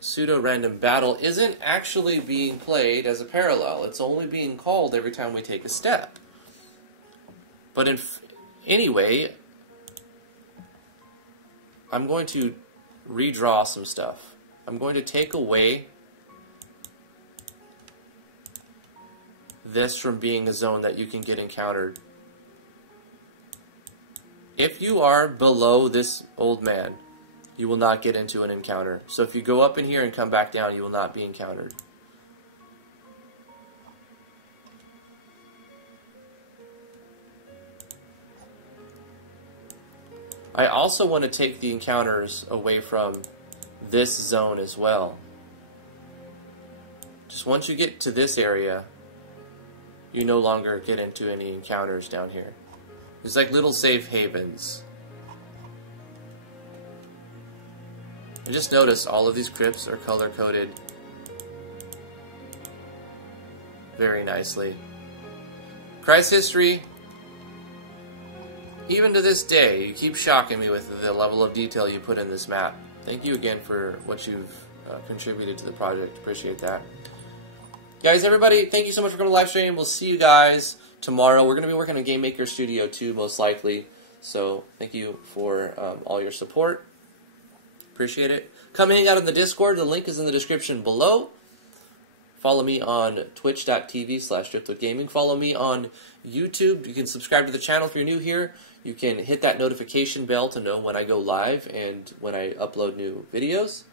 pseudo-random battle isn't actually being played as a parallel. It's only being called every time we take a step. But anyway, I'm going to redraw some stuff. I'm going to take away this from being a zone that you can get encountered. If you are below this old man, you will not get into an encounter. So if you go up in here and come back down, you will not be encountered. I also want to take the encounters away from this zone as well. Just once you get to this area, you no longer get into any encounters down here. There's like little safe havens. I just noticed all of these crypts are color-coded very nicely. Christ history, even to this day, you keep shocking me with the level of detail you put in this map. Thank you again for what you've contributed to the project. Appreciate that. Guys, everybody, thank you so much for coming to live stream. We'll see you guys tomorrow. We're going to be working on Game Maker Studio 2, most likely. So thank you for all your support. Appreciate it. Come hang out in the Discord. The link is in the description below. Follow me on twitch.tv/driftwoodgaming. Follow me on YouTube. You can subscribe to the channel if you're new here. You can hit that notification bell to know when I go live and when I upload new videos.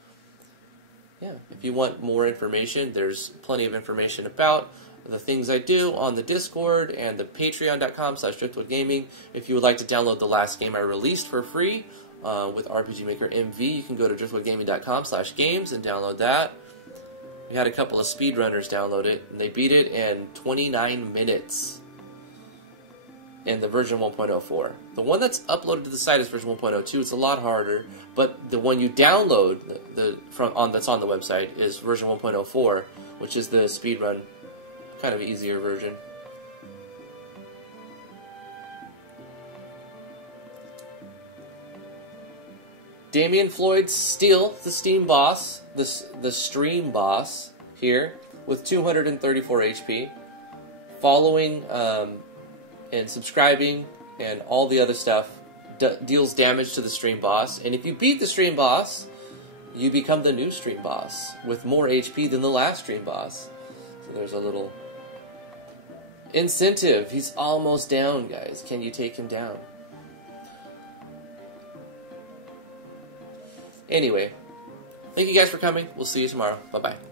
Yeah, if you want more information, there's plenty of information about the things I do on the Discord and the patreon.com/driftwoodgaming. If you would like to download the last game I released for free with RPG Maker MV, you can go to driftwoodgaming.com/games and download that. We had a couple of speedrunners download it, and they beat it in 29 minutes in the version 1.04. The one that's uploaded to the site is version 1.02. It's a lot harder, but the one you download that's on the website is version 1.04, which is the speedrun, kind of easier version. Damian Floyd still the Steam boss, the stream boss here with 234 HP. Following and subscribing and all the other stuff deals damage to the stream boss. And if you beat the stream boss, you become the new stream boss with more HP than the last stream boss. So there's a little incentive. He's almost down, guys. Can you take him down? Anyway, thank you guys for coming. We'll see you tomorrow. Bye-bye.